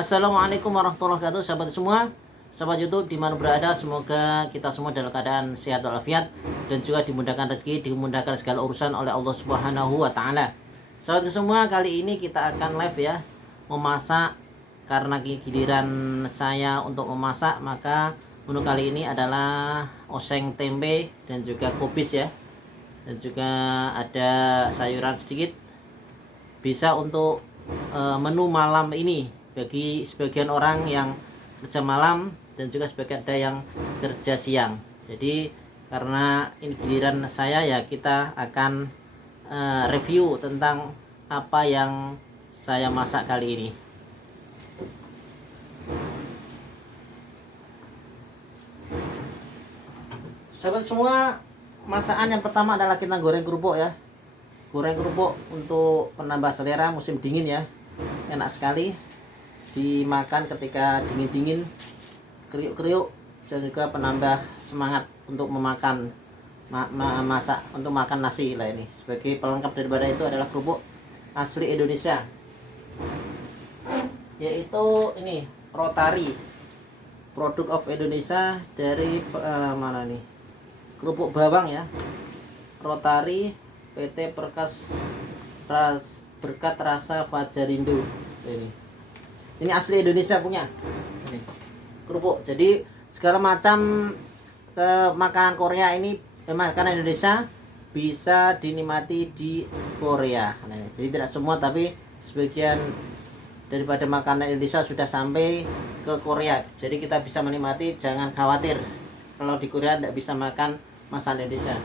Assalamualaikum warahmatullahi wabarakatuh, sahabat semua, sahabat YouTube dimana berada. Semoga kita semua dalam keadaan sehat walafiat dan juga dimudahkan rezeki, dimudahkan segala urusan oleh Allah Subhanahu wa taala. Sahabat semua, kali ini kita akan live ya, memasak. Karena giliran saya untuk memasak, maka menu kali ini adalah oseng tempe dan juga kubis ya. Dan juga ada sayuran sedikit. Bisa untuk menu malam ini bagi sebagian orang yang kerja malam dan juga sebagian ada yang kerja siang. Jadi karena ini giliran saya ya, kita akan review tentang apa yang saya masak kali ini. Sahabat semua, masakan yang pertama adalah kita goreng kerupuk ya. Goreng kerupuk untuk penambah selera musim dingin ya, enak sekali dimakan ketika dingin-dingin, kriuk-kriuk, dan juga penambah semangat untuk memakan masak untuk makan nasi lah. Ini sebagai pelengkap daripada itu adalah kerupuk asli Indonesia, yaitu ini Rotari, produk of Indonesia dari mana nih, kerupuk bawang ya, Rotari PT Berkat Rasa Fajarindo. Ini asli Indonesia punya ini kerupuk. Jadi segala macam makanan Korea ini, makanan Indonesia bisa dinikmati di Korea. Nah, jadi tidak semua, tapi sebagian daripada makanan Indonesia sudah sampai ke Korea. Jadi kita bisa menikmati, jangan khawatir kalau di Korea tidak bisa makan masakan Indonesia.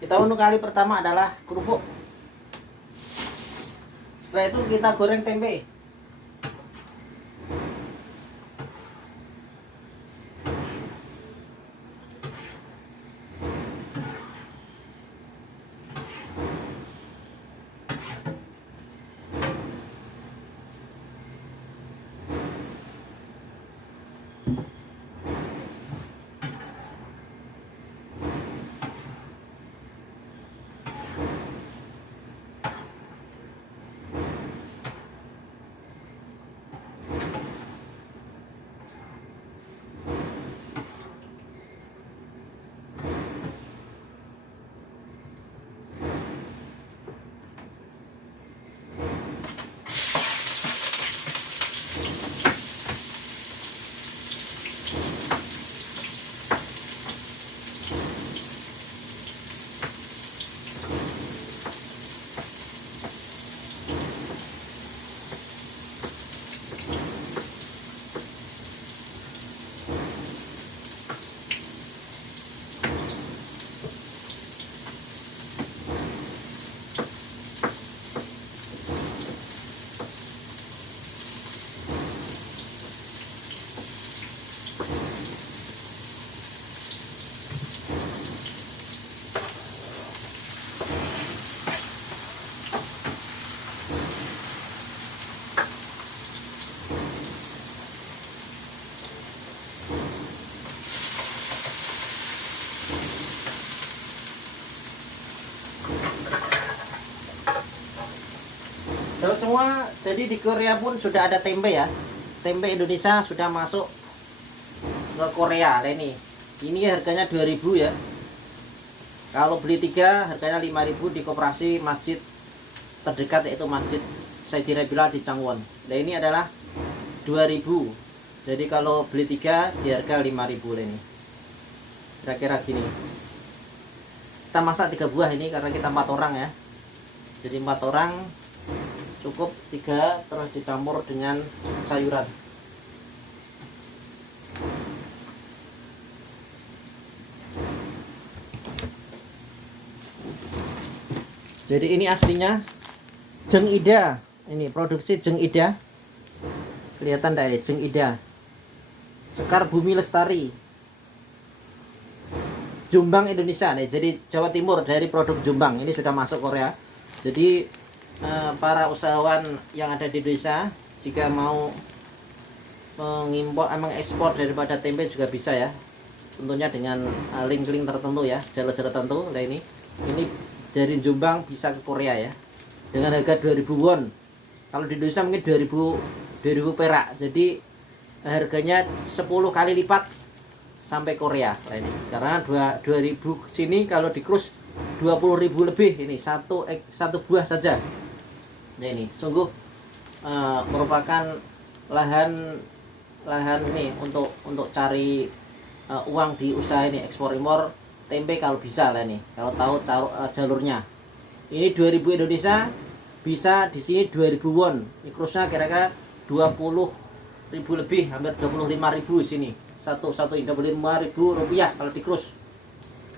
Kita menu kali pertama adalah kerupuk. Setelah itu kita goreng tempe. Terus semua, jadi di Korea pun sudah ada tempe ya. Tempe Indonesia sudah masuk ke Korea. Nah, ini harganya 2.000 ya. Kalau beli 3 harganya 5.000 di koperasi masjid terdekat, yaitu Masjid Saidina Bilal di Changwon. Nah, ini adalah 2.000. Jadi kalau beli 3 di harga 5.000 ini. Kira-kira gini. Kita masak 3 buah ini karena kita 4 orang ya. Jadi 4 orang cukup 3, terus dicampur dengan sayuran. Jadi ini aslinya Jeng Ida. Ini produksi Jeng Ida. Kelihatan dari Jeng Ida. Sekar Bumi Lestari, Jombang Indonesia nih. Jadi Jawa Timur, dari produk Jombang. Ini sudah masuk Korea. Jadi para usahawan yang ada di Indonesia jika mau mengimpor, mengekspor daripada tempe juga bisa ya, tentunya dengan link-link tertentu ya, jalur-jalur tertentu. Nah, ini dari Jombang bisa ke Korea ya, dengan harga 2.000 won Kalau di Indonesia mungkin 2000 perak. Jadi harganya 10 kali lipat sampai Korea. Nah, ini karena 2000 sini kalau di cruise 20.000 lebih ini satu buah saja. Nah, ini sungguh merupakan lahan nih untuk cari uang di usaha ini, ekspor impor tempe kalau bisa lah ini, kalau tahu jalurnya. Ini 2000 Indonesia, bisa di sini 2000 won. Ini cruise-nya kira-kira 20.000 lebih, hampir 25.000 sini. Satu 25.000 rupiah kalau di cruise.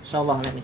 Insyaallah ini.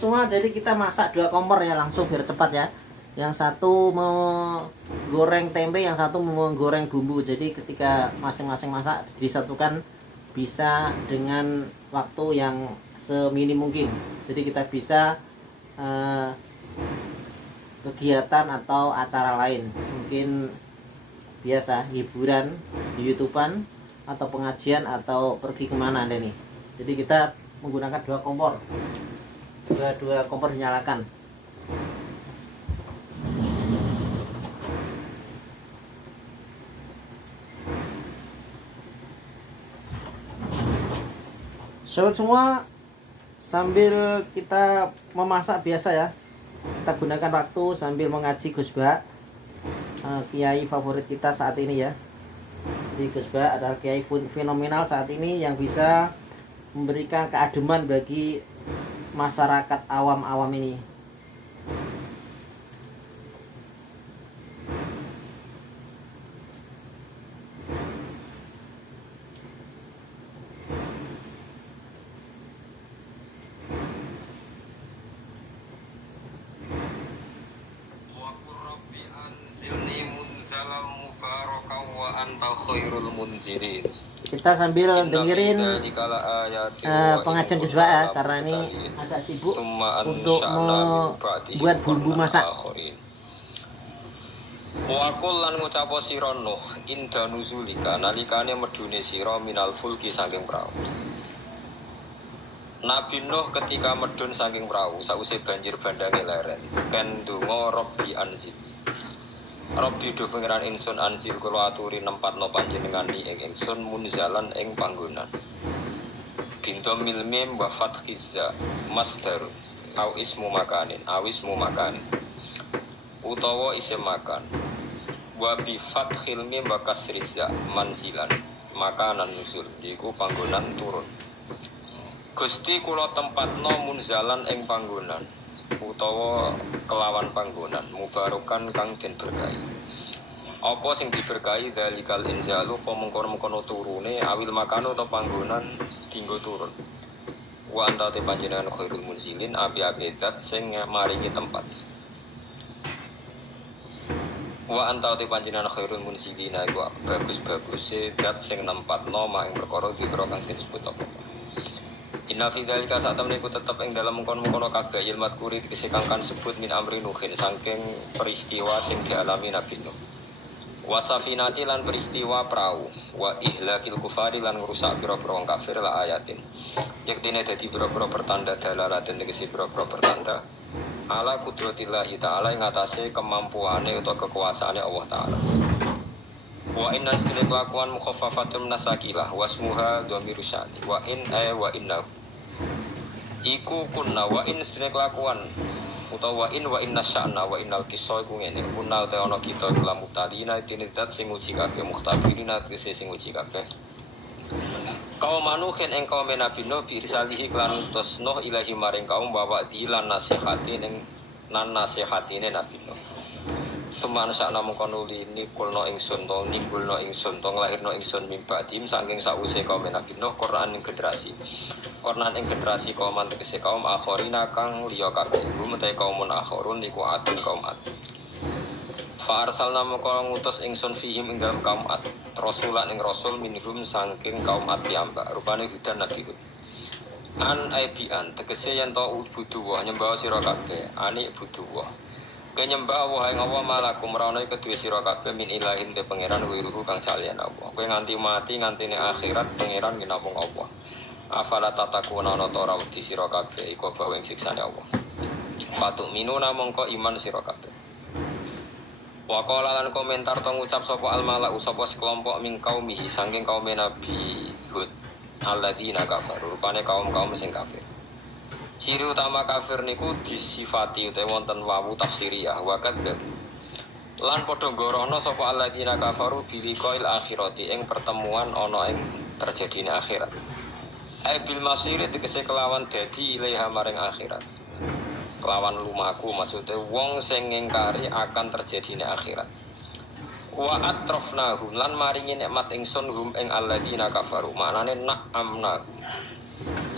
Semua, jadi kita masak 2 kompor ya, langsung biar cepat ya. Yang satu menggoreng tempe, yang satu menggoreng bumbu. Jadi ketika masing-masing masak disatukan bisa dengan waktu yang seminim mungkin. Jadi kita bisa kegiatan atau acara lain, mungkin biasa hiburan di YouTubean atau pengajian atau pergi kemana nih. Jadi kita menggunakan 2 kompor. Dua kompor dinyalakan. Sobat semua, sambil kita memasak biasa ya, kita gunakan waktu sambil mengaji Gus Ba, kiai favorit kita saat ini ya. Di Gus Ba adalah kiai fenomenal saat ini yang bisa memberikan keademan bagi masyarakat awam-awam ini. Kita sambil dengerin pengajian Gus Ba ya, karena ini agak sibuk untuk membuat bumbu masak. Wakul lan ngucapo sira Nuh inda nuzulika nalikane medune sira minal fulki saking prau. Nabi Nuh ketika medun saking prau sause banjir bandange leren kan donga Rabbi anzili. Rabbi do pangeran ingsun anzil kula aturi nempatno panjenengani ing ingsun munzalan ing panggonan. Bintu milmim wa fathizza masdar au ismu makanin awismu makanin utawa isim makan wa bi fathil mim wa kasrizza manzilan makanan nuzul iku panggonan turun. Gusti kula tempatno munzalan ing panggonan utawa kelawan panggonan mubarokan kang den berkahi. Apa sing diberkahi dalikal inzalu apa mengkono-mengkono turune awil makano atau panggonan dinggo turun. Wa anta te panjenengan khairul munzilin api-api zat sing maringi tempat. Wa anta te panjenengan khairul munzilin iku bagus-baguse zat sing nempatno mak ing perkara dikira kang disebut apa. Inna fi dzalika satam niku tetep ing dalam mengkono-mengkono kabeh il mazkuri dikese kang sebut min amri nuhin saking peristiwa sing dialami Nabi Nuh. Wasafinati lan peristiwa prau wa ihlakil kufari lan ngrusak pira-pira wong kafir la ayatin. Yektine dadi pira-pira pertanda dalalaten tegese pira-pira pertanda ala qudratillahi taala ing atase kemampuane utawa kekuasaane Allah taala. Wa inna istine kelakuan mukhaffafatun nasakilah wasmuha dhamiru syani wa in wa inna iku kunna wa in istine kelakuan utawa wa inna sya'na wa innal qissa iku ngene kunna te ana kita kelam mutalina tinidat sing uji kabeh mukhtabirina kese sing uji kabeh kaum manuhin ing kaum Nabi Nuh bi risalihi lan utus Nuh ilahi maring kaum bawa dilan nasihati ning nan nasihatine Nabi Nuh Seman sakna mengkono nikulno ingsun to nikulno ingsun to nglairno ingsun mimbadim saking sause kaum Nabi Nuh Quran ing generasi. Quran ing generasi kaum tegese kaum akhirina kang liya kabeh. Rumete kaumun akhirun iku atun kaum at. Fa arsalna mengkono ngutus ingsun fihim ing dalem kaum at. Rasulan ing rasul minhum saking kaum at piyambak. Rupane hudan Nabi Hud. An aibian tegese yen to buduwa nyembah sira kabeh ani buduwa ke nyembah Allah ing Allah malakum rana kedue sira kabeh min ilahin de pangeran wiruhu kang salian Allah kowe nganti mati ngantine akhirat pangeran ginapung Allah afala tatakuna ana ta ora wedi sira kabeh iku bawa ing siksane Allah patuk minuna mongko iman sira kabeh wa qala lan komentar to ngucap sapa al malak sapa sekelompok min kaumihi saking kaum Nabi Hud alladzina kafaru rupane kaum-kaum sing kafir. Ciri utama kafir niku disifati utawa wonten wawu tafsiriyah wa kadzab. Lan padha gorohna sapa alladzina kafaru biliqail akhirati ing pertemuan ana ing terjadine akhirat. Ai bil masiri tegese kelawan dadi ilaiha maring akhirat. Kelawan lumaku maksude wong sing ngingkari akan terjadine akhirat. Wa atrafnahum lan maringi nikmat ingsun hum ing alladzina kafaru maknane na'amna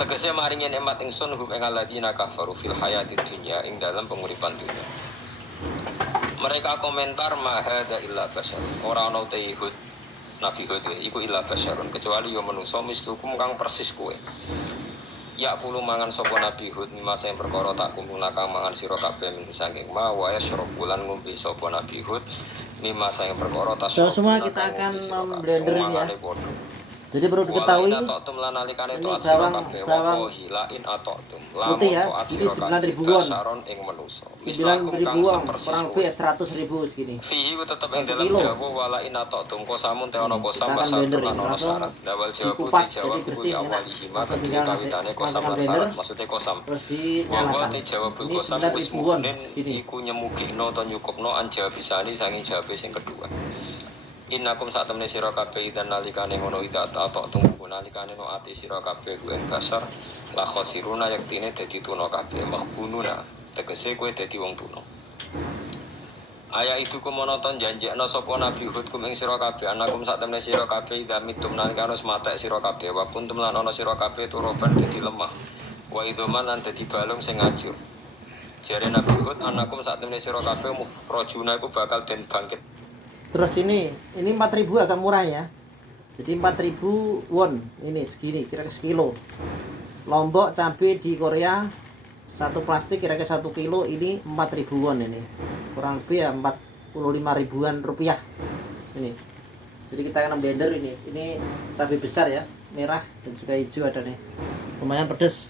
tegese maringi nikmat ingsun hum ing alladzina kafaru fil hayatid dunya ing dalam penguripan dunia. Mereka komentar mahada illa bashar ora ana te Hud Nabi Hud iku illa basyarun kecuali yo manusa mislukum kang persis kowe. Ya pulu mangan sapa Nabi Hud mimasa yang perkara tak kumpulna kang mangan sira kabeh min saking ma wa yashrab bulan ngombe sapa Nabi Hud mimasa yang perkara tas. So, semua kita akan memblender ini ya. Jadi perlu diketahui ini bawang putih ya, ini 9.000 won. 9.000 won, kurang lebih 100.000 segini. Fihi tetap yang dalam Jawa wala in atok tum kosamun te ono kosam pasar lan ono syarat. Dawal Jawa di Jawa buku awalihi maka kawitane kosam lan syarat maksudnya kosam. Terus dinyalakan. Te Jawa buku kosam wis mungkin iku nyemugikno to nyukupno an jawab bisani sanging jawab sing kedua. Innakum saat temne sira kabeh dan nalikane ngono ida atok tunggu nalikane no ati sira kabeh ku ing dasar la khosiruna yaktine dadi tuna kabeh makhbununa tegese kowe dadi wong tuna. Aya itu kumonoton janjekna sapa Nabi Hud kum ing sira kabeh anakum sak temne sira kabeh damit tumnan kanus matek sira kabeh wa kuntum lan ana sira kabeh turoban dadi lemah wa idoman lan dadi balung sing ngajur. Jare Nabi Hud anakum sak temne sira kabeh mufrajuna iku bakal den bangkit. Terus ini 4.000 agak murah ya. Jadi 4.000 won ini segini kira-kira sekilo. Lombok cabai di Korea satu plastik kira-kira 1 kilo ini 4.000 won ini. Kurang lebih ya 45 ribuan rupiah. Ini. Jadi kita akan blender ini. Ini cabai besar ya, merah dan juga hijau ada nih. Lumayan pedas.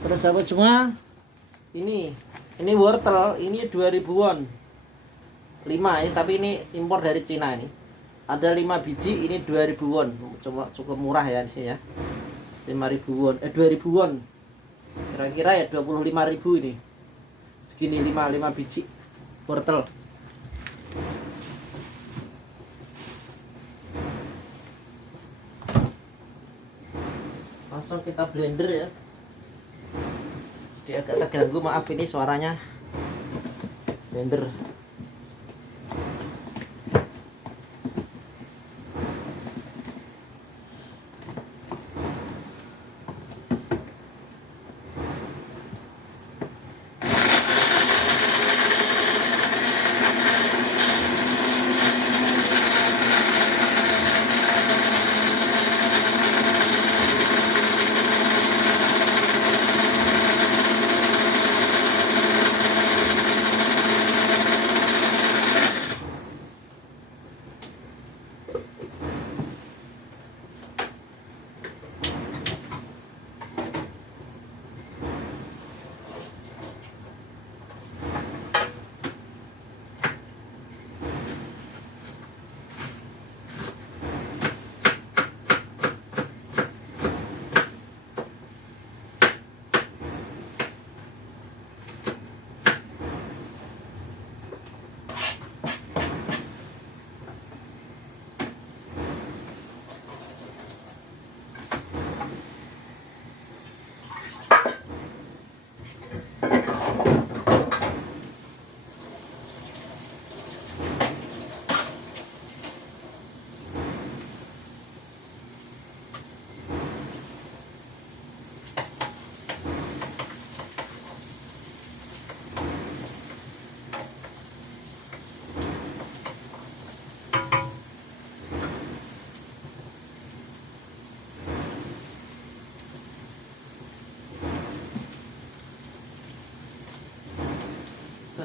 Terus sahabat semua, ini wortel ini 2.000 won 5 ini, tapi ini impor dari Cina ini. Ada 5 biji ini 2.000 won. Cukup murah ya di sini ya. 5.000 won 2.000 won. Kira-kira ya 25.000 ini. Segini 5 biji wortel. Langsung kita blender ya. Dia agak terganggu, maaf ini suaranya blender.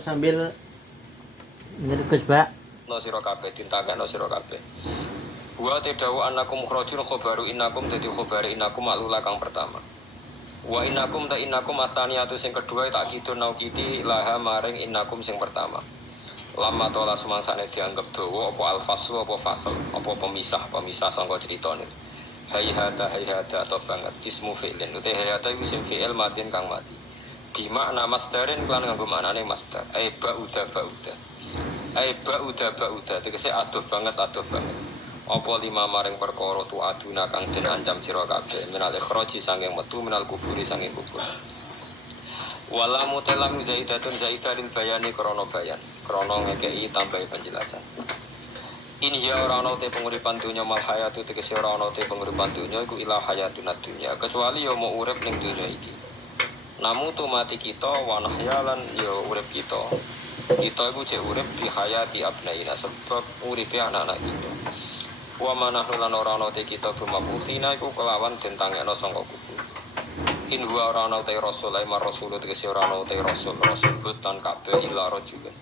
sambil ngergus Pak. No sira kabeh ditangkano sira kabeh. Wa tadawu annakum kharajun khabaru innakum dadi khabari innakum maklula kang pertama. Wa innakum ta innakum asaniyatu sing kedua tak kidun naukiti laha maring innakum sing pertama. Lama tola semangsane dianggap dawa apa alfasu apa fasal apa pemisah sangka critane. Hayhata atau banget ismu fi'lin uti hayhata iku isim fi'il madin kang mati. Di makna masdarin kan nganggo maknane masdar. Ai ba'uda. Ai ba'uda tegese adoh banget. Apa lima maring perkara tu aduna kang den ancam sira kabeh minal ikhraji sanging metu minal kuburi sanging kubur. Wala mutelam zaidatun zaidatil bayani krana bayan krana ngekeki tambahi penjelasan. In hiya ora ana te penguripan dunya mal hayatu tegese ora ana te penguripan dunya iku ila hayatun dunya kecuali ya mau urip ning dunya iki. Namu tu mati kita wa nahyalan ya urip kita. Kita iku jek urip di hayati abnaina sebab uripe anak-anak kita. Wa manahnu lan ora ana te kita bumabusina iku kelawan den tangekno sangka kubur. In huwa ora ana te rasul ai rasul tegese ora ana te rasul hutan kabeh ila rajulun.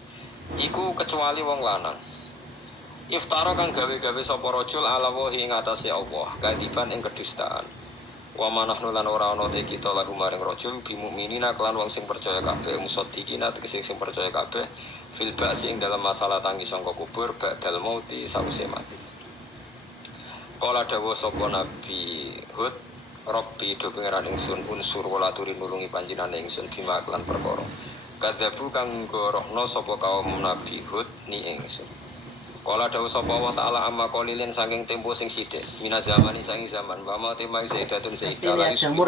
Iku kecuali wong lanang. Iftara kang gawe-gawe sapa rajul ala wa ing atase Allah, kadiban ing kedustaan. Wa manahnu lan ora ana te kita lahu maring rajul bi mukminina kelan wong sing percaya kabeh musaddiqina tegese sing percaya kabeh fil ba'si ing dalam masalah tangi sangka kubur ba'dal mauti sawise mati. Kala dawuh sapa Nabi Hud, Rabbi do pangeran ingsun unsur wala turi nulungi panjenengan ingsun bima kelan perkara. Kadzabu kang gorohno sapa kaum Nabi Hud ni ingsun. Kala dawuh sapa Allah taala amma qalilin saking tempo sing sithik mina zamani saking zaman wa ma tema zaidatun zaidah jamur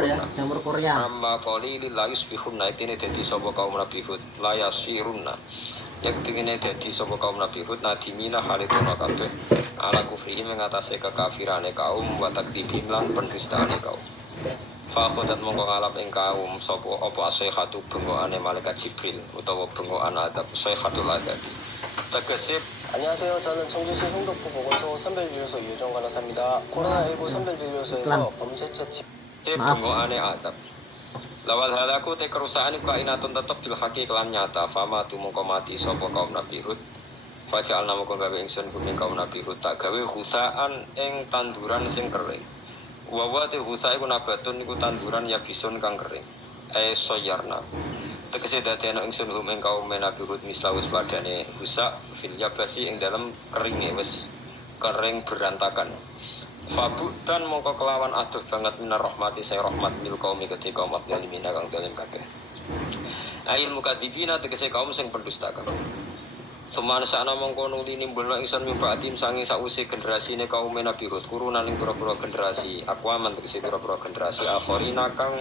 Korea. Amma qalilil la yusbihunna itine dadi sapa kaum Nabi Hud la yasirunna. Yak dingene dadi sapa kaum Nabi Hud nadimina halituna kabeh ala kufri mengatasi kekafirane kaum wa takdibim lan pendustaane kaum. Fa khodat mongko ngalap ing kaum sapa apa asihatu bengoane malaikat Jibril utawa bengoan adab asyihatul adabi. tegese 안녕하세요. 저는 청주시 흥덕구 보건소 선별진료소 유정관호사입니다. 코로나19 선별진료소에서 범죄차 bengoane adab. Lawal halaku te kerusahaan iku kainatun tetep bil haqi kelan nyata fama tu mongko mati sapa kaum Nabi Hud. Fajal namo kok gawe ingsun kuning kaum Nabi Hud tak gawe khusaan ing tanduran sing kering. Wa te khusa iku nabatun iku tanduran ya bisun kang kering. Soyarna. Tegese dadi ana ingsun ing kaum Nabi Hud mislawus padane khusa fil yabasi ing dalam keringe wis kering berantakan. Fabutan mongko kelawan aduh banget minar rahmati saya rahmat mil kaum ketika umat zalimin kang zalim kabeh. Ail mukadzibina tegese kaum sing pendusta kabeh. Seman sana mongko nuli nimbulna ingsun mimpatim sangi sause generasine kaum Nabi Hud kurunan ing pira-pira generasi akwaman tegese pira-pira generasi akhirina kang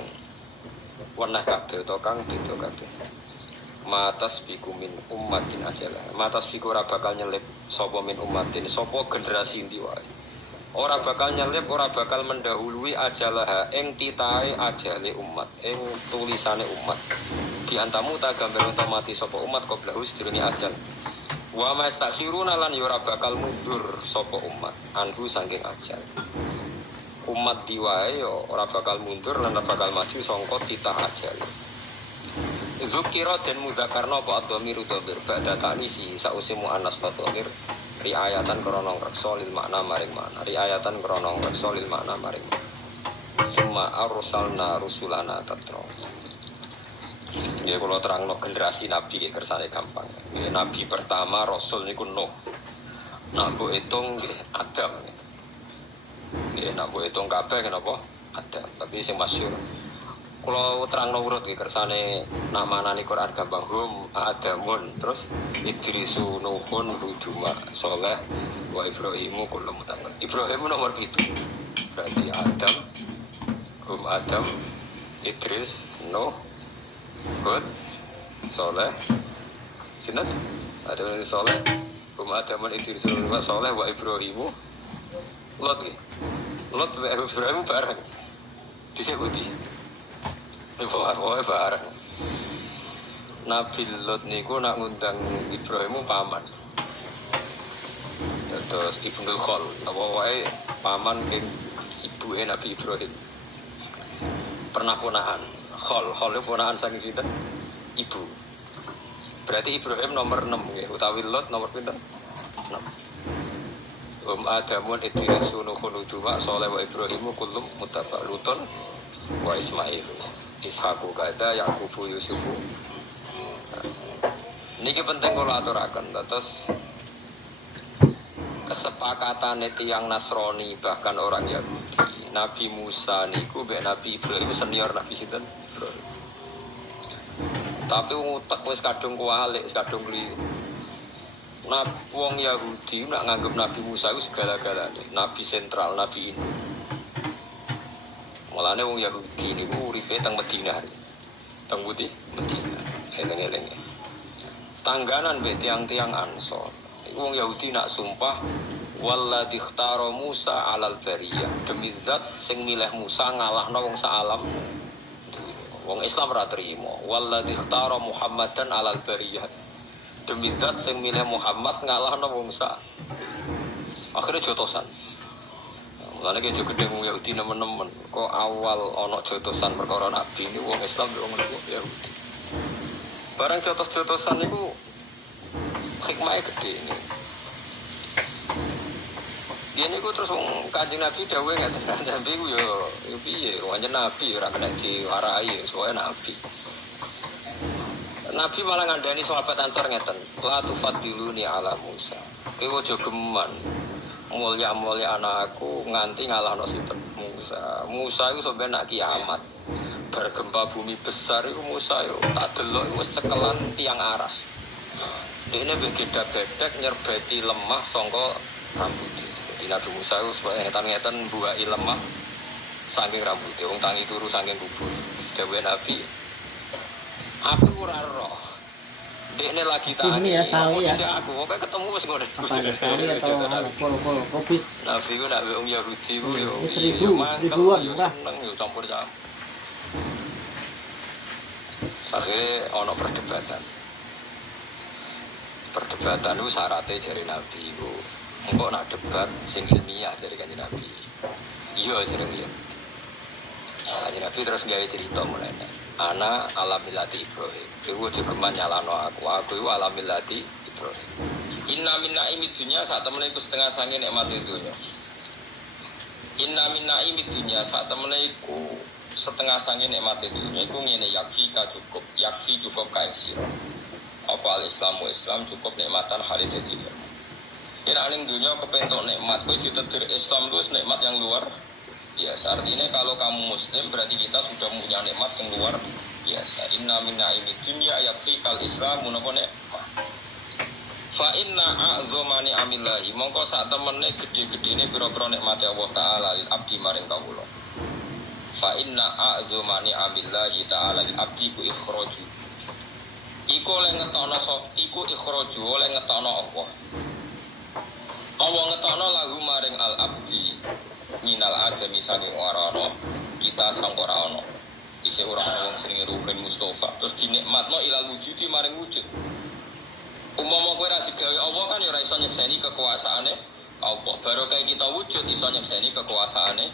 weneh kabeh utawa kang beda kabeh. Matas biku min ummatin ajalah. Matas biku ora bakal nyelip sapa min ummatin sapa generasi endi wae. Ora bakal nyelip, ora bakal mendahului ajalah ing titahe ajale umat, ing tulisane umat. Di antamu ta gambar ento mati sapa umat qoblahu sedurunge ajal. Wa mastakhiruna lan yo ora bakal mundur sapa umat anhu saking ajal. Umat diwae yo ora bakal mundur lan ora bakal maju sangka titah ajal. Zukira den mudzakarna apa adhamiru dhamir ba'da ta'nisi sause muannas dhamir riayatan krana ngreksa lil makna maring makna riayatan krana ngreksa lil makna maring summa arsalna rusulana tatra. Nggih kula terangno generasi nabi iki kersane gampang. Nabi pertama rasul niku Nuh. Nak mbok hitung nggih Adam. Nggih nak mbok hitung kabeh kenapa Adam, tapi sing masyhur kula terangno urut iki kersane nak manani Quran gampang hum Adamun terus Idrisu Nuhun Huduma Soleh wa Ibrahimu kullu mutabar. Ibrahim nomor 7. Berarti Adam hum Adam Idris Nuh Hud Soleh sinten Adam Soleh hum Adamun Idris Nuh Soleh wa Ibrahimu Lot iki Lot wa Ibrahim bareng disebuti Wae bareng. Nabi Lot niku nak ngundang Ibrahim paman. Terus Ibnul Khol, apa wae paman ing ibuke Nabi Ibrahim. Pernah ponaan. Khol itu ponaan saking sinten? Ibu. Berarti Ibrahim nomor 6 nggih, utawi Lot nomor pinten? 6. Adamun Idris Nuhun Dua Soleh wa Ibrahimu kullum muttaba Lutun wa Ismail Ishaqu kada Yaqubu Yusufu. Niki penting kula aturaken terus kesepakatan tiyang Nasrani bahkan orang Yahudi. Nabi Musa niku mbek Nabi Ibrahim senior Nabi sinten? Ibrahim. Tapi utek wis kadung kualik, kadung kliru. Wong Yahudi nak nganggep Nabi Musa itu segala-galanya, Nabi sentral, Nabi ini. Mulane wong Yahudi niku uripe teng Madinah. Teng pundi? Madinah. Eleng-eleng. Tangganan mbek tiang-tiang Ansor. Iku wong Yahudi nak sumpah walladzi ikhtara Musa 'alal bariyah. Demi zat sing milih Musa ngalahno wong saalam. Wong Islam ora trimo. Walladzi ikhtara Muhammadan 'alal bariyah. Demi zat sing milih Muhammad ngalahno wong sak. Akhire jotosan. Mulane ki gede wong Yahudi nemen-nemen. Kok awal ana jotosan perkara nabi ini wong Islam wong Yahudi. Barang jotos-jotosan niku hikmahnya gede ini. Dia niku terus Kanjeng Nabi dawuh ngaten, Nabi ku yo piye, wong Nabi ora kena diwarai, soalnya Nabi. Nabi malah ngandani sahabat Ansor ngeten, la tufadiluni ala Musa. Kowe aja geman mulya-mulya anakku nganti ngalahno sinten Musa. Musa iku sampe nak kiamat. Bar gempa bumi besar iku Musa yo tak delok wis cekelan tiang aras. Dene begeda bedek nyerbeti lemah sangka rambut. Jadi Nabi Musa itu ngetan-ngetan buai lemah saking rambutnya, wong tangi turu saking kubur. Dawuhe Nabi, aku ora roh. Dekne lagi tangi. Ini ya sawi ya. Aku kok ketemu wis ngono. Apa ada sawi atau pol kopis? Nabi ku nak wong Yahudi ku yo. 1000-an murah. Seneng yo campur-campur. Sakire ana perdebatan. Perdebatan itu syaratnya dari Nabi itu engkau nak debat sing ilmiah dari Kanjeng Nabi. Iya dari dia. Kanjeng Nabi terus gawe cerita mulai. Ana alamillati Ibrahim. Iku juga nyalano aku itu alamillati Ibrahim. Inna minna imid dunya saat temen iku setengah sange nikmat dunya. Inna minna imid dunya saat temen iku setengah sange nikmat dunya. Iku ngene yakfi cukup kae sira. Apa al-Islamu Islam cukup nikmatan hari jadi. Kira ning dunia kepentok nikmat, kowe ditedir Islam itu nikmat yang luar biasa. Artinya kalau kamu muslim berarti kita sudah punya nikmat yang luar biasa. Inna minna ini dunya yakfikal Islam menapa nikmat. Fa inna a'zamani amillahi mongko sak temene gede-gedene pira-pira nikmate Allah taala lil abdi maring kawula. Fa inna a'zamani amillahi taala lil abdi ku ikhraju. Iku oleh ngetokno iku ikhraju oleh ngetokno Allah. Allah ngetokno lagu maring al abdi minal adami saking warana kita sang ora ana. Isih ora ana wong jenenge Ruhin Mustafa. Terus dinikmatno ilal wujudi maring wujud. Umpama kowe ora digawe Allah kan ya ora iso nyekseni kekuasaane Allah. Baru kayak kita wujud iso nyekseni kekuasaane.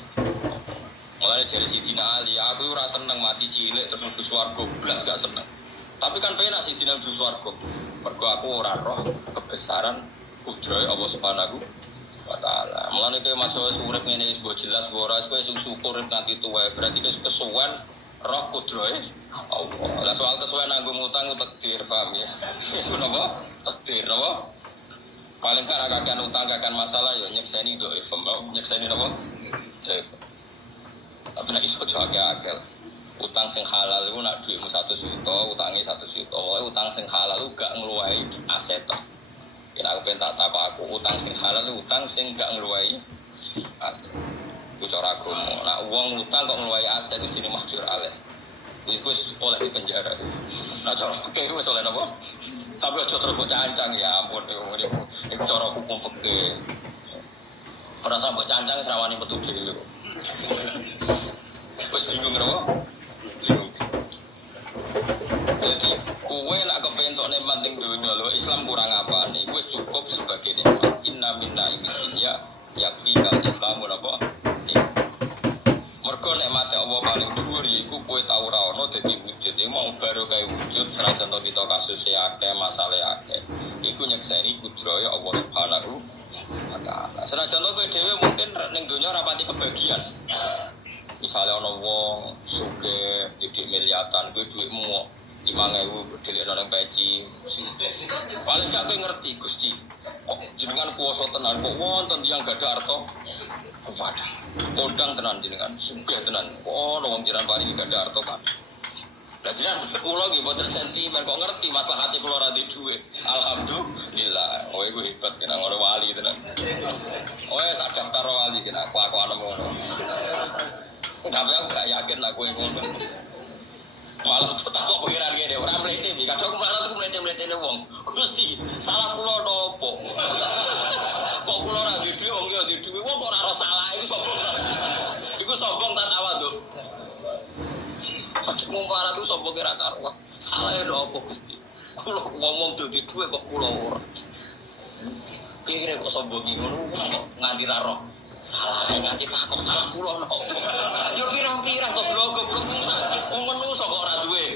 Mulane jare Sidina Ali, aku ora seneng mati cilik terus mlebu swarga, blas gak seneng. Tapi kan penak Sidina mlebu swarga. Mergo aku ora roh kebesaran kudrohe Allah Subhanahu wa taala. Mulane kowe masuk urip ngene wis jelas ora kowe sing syukur nganti tuwa berarti wis kesuwen roh kudrohe Allah. Lah soal kesuwen nanggung utang takdir paham ya. Wis napa? Takdir napa? Paling kan akakan utang akakan masalah ya nyekseni do ifem, nyekseni napa? Tapi nek iso akeh-akeh. Utang sing halal iku nek dhuwitmu 1 juta, utange 1 juta. Pokoke utang sing halal gak ngluwahi aset to. Yen aku pengen tak aku utang sing halal utang sing gak ngluwahi aset. Iku cara agama. Nek wong utang kok ngluwahi aset itu jenenge mahjur alaih. Iku wis oleh di penjara. Nek cara fikih wis oleh napa? Tapi aja terus cancang ya ampun iku cara hukum fikih. Ora sampe cancang wis rawani metu dhewe. Wis bingung napa? Jadi kue nak kepentok nikmat ning dunia lho Islam kurang apa nih? Wis cukup sebagai nikmat. Inna minna dunya yakfikal Islam napa? Mergo nikmate Allah paling dhuwur iku kowe tau ora ono dadi wujud. Iku mau baru kayak wujud senajan to kita kasus akeh masalah akeh. Iku nyekseni kudraya Allah Subhanahu wa taala. Senajan to kowe dhewe mungkin ning donya ora pati kebagian. Misalnya ana wong sugih didik miliatan kowe dhuwitmu 5.000 dilekno nang peci. Paling gak kowe ngerti Gusti. Kok jenengan kuwasa tenan kok wonten tiyang gadah harta kepada. Kodang tenan jenengan sugih tenan. Oh wong jiran paringi gadah harta kan. Lah jenengan kula nggih mboten sentimen kok ngerti maslahate kula ora duwe dhuwit. Alhamdulillah. Oh iku hebat kena ngono wali tenan. Oh tak daftar wali kena kelakuan ngono. Tapi aku gak yakin lah kowe ngono. Malah tak kok pikiran ngene ora mlete iki. Kadang aku mlarat aku mlete-mletene wong. Gusti, salah kula nopo? Kok kula ora duwe dhuwit wong yo duwe dhuwit. Wong kok ora ora salah iki sombong. Iku sombong ta tawadhu. Aku mlarat ku sombong kira karo. Salah nopo Gusti? Kula ngomong duwe dhuwit kok kula ora. Kira kok sombong ngono kok nganti ra roh. Salah nganti takok salah kula nopo. Yo pirang-pirang kok goblok wong menungso kok ora duwe.